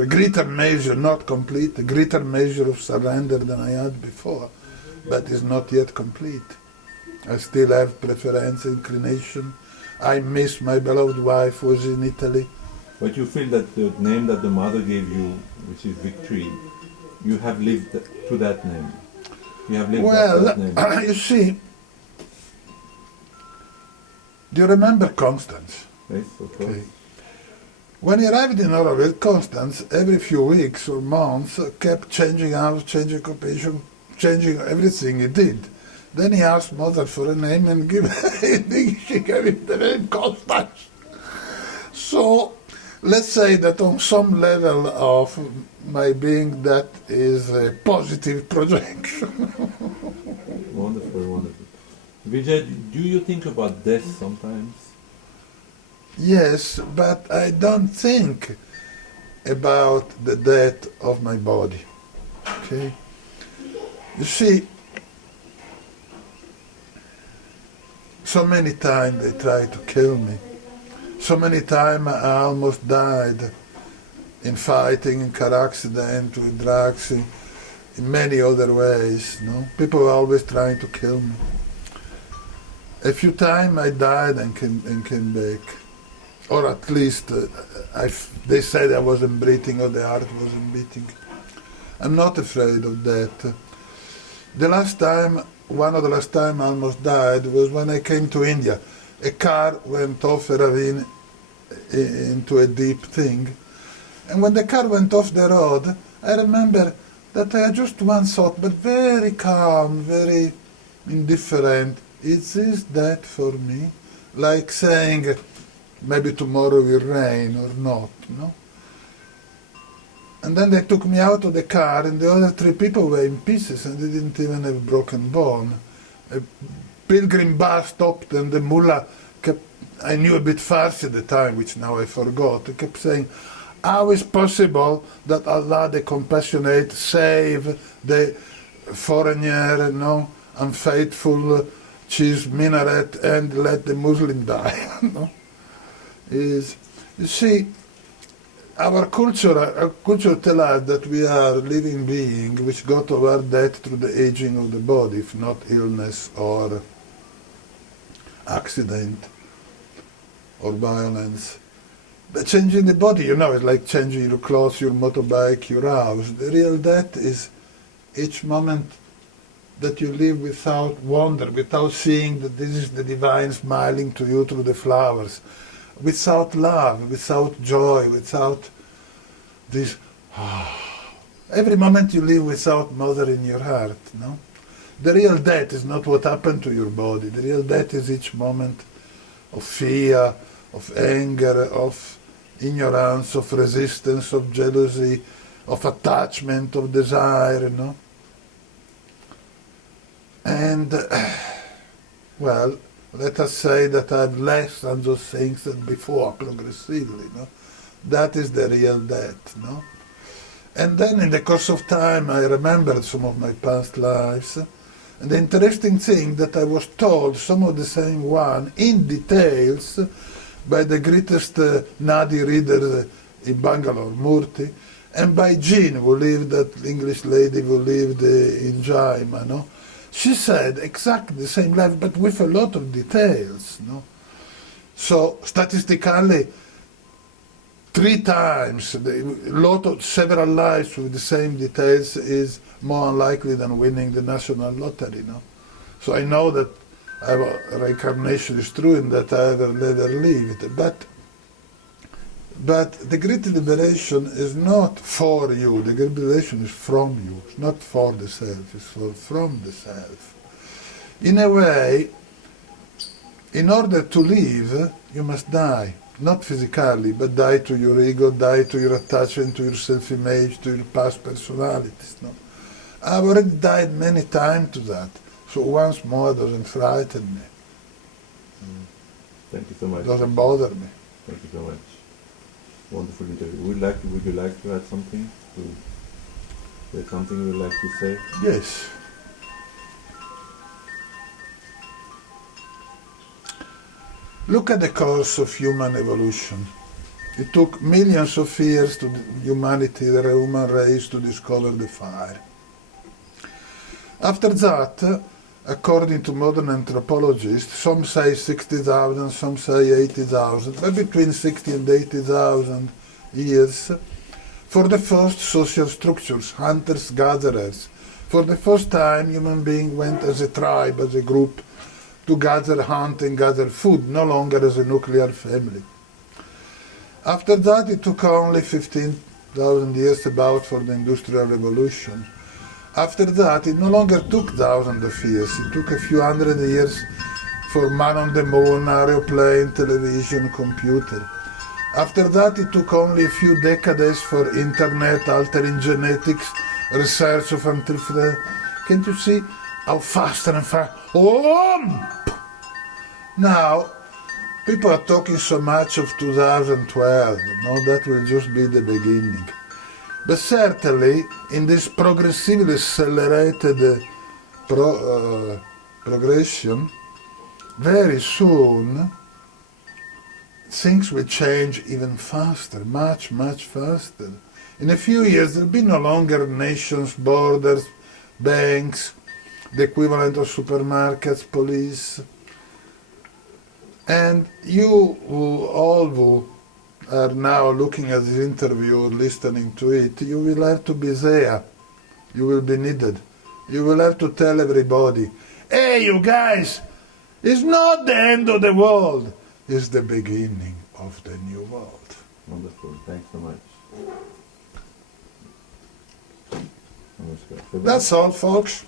greater measure, not complete, a greater measure of surrender than I had before, but is not yet complete. I still have preference, inclination. I miss my beloved wife who was in Italy. But you feel that the name that the Mother gave you, which is victory, you have lived to that name. You have lived that name. You see, do you remember Constance? Yes, of course. Okay. When he arrived in Auroville, Constance, every few weeks or months, kept changing house, changing occupation, changing everything he did. Then he asked Mother for a name and she gave him the name Constance. So, let's say that on some level of my being, that is a positive projection. Wonderful, wonderful. Vijay, do you think about death sometimes? Yes, but I don't think about the death of my body. Okay? You see, so many times they tried to kill me. So many times I almost died in fighting, in car accident, with drugs, in many other ways. No? People were always trying to kill me. A few times I died and came back. Or at least they said I wasn't breathing or the heart wasn't beating. I'm not afraid of that. One of the last time I almost died was when I came to India. A car went off a ravine into a deep thing. And when the car went off the road, I remember that I had just one thought, but very calm, very indifferent. Is this that for me? Like saying, maybe tomorrow will rain or not, no? And then they took me out of the car, and the other 3 people were in pieces, and they didn't even have a broken bone. A pilgrim bus stopped, and the mullah kept, I knew a bit Farsi at the time, which now I forgot, he kept saying, how is possible that Allah the Compassionate save the foreigner, no, unfaithful, cheese minaret, and let the Muslim die? No? You see, our culture tells us that we are living beings which go toward death through the aging of the body, if not illness or accident or violence. But changing the body, is like changing your clothes, your motorbike, your house. The real death is each moment that you live without wonder, without seeing that this is the divine smiling to you through the flowers, without love, without joy, without this. Every moment you live without Mother in your heart, no? The real death is not what happened to your body. The real death is each moment of fear, of anger, of ignorance, of resistance, of jealousy, of attachment, of desire, And, well, let us say that I've less than those things than before, progressively, no? That is the real death, no? And then in the course of time I remembered some of my past lives, and the interesting thing that I was told some of the same one in details by the greatest Nadi reader in Bangalore, Murthy, and by Jean, who lived, that English lady who lived in Jaima, no? She said exactly the same life, but with a lot of details, no? So statistically, 3 times, several lives with the same details is more unlikely than winning the national lottery, no? So I know that reincarnation is true and that I will never lived, but the great liberation is not for you, the great liberation is from you, it's not for the self, it's from the self. In a way, in order to live, you must die. Not physically, but die to your ego, die to your attachment, to your self-image, to your past personalities. No? I've already died many times to that, so once more doesn't frighten me. Thank you so much. Doesn't bother me. Thank you so much. Wonderful interview. Would you like to add something? There's something you would like to say? Yes. Look at the course of human evolution. It took millions of years to humanity, the human race, to discover the fire. After that, according to modern anthropologists, some say 60,000, some say 80,000, but between 60 and 80,000 years, for the first social structures, hunters-gatherers, for the first time human beings went as a tribe, as a group, to gather, hunt and gather food, no longer as a nuclear family. After that it took only 15,000 years about for the Industrial Revolution. After that it no longer took thousands of years, it took a few hundred years for man on the moon, aeroplane, television, computer. After that it took only a few decades for internet, altering genetics, research of antiquity. Can't you see how faster and faster? Oh! Now, people are talking so much of 2012. No, that will just be the beginning. But certainly, in this progressively accelerated progression, very soon, things will change even faster, much, much faster. In a few years, there will be no longer nations, borders, banks, the equivalent of supermarkets, police. And you all who are now looking at this interview or listening to it, you will have to be there. You will be needed. You will have to tell everybody, hey, you guys, it's not the end of the world. It's the beginning of the new world. Wonderful. Thanks so much. That's all, folks.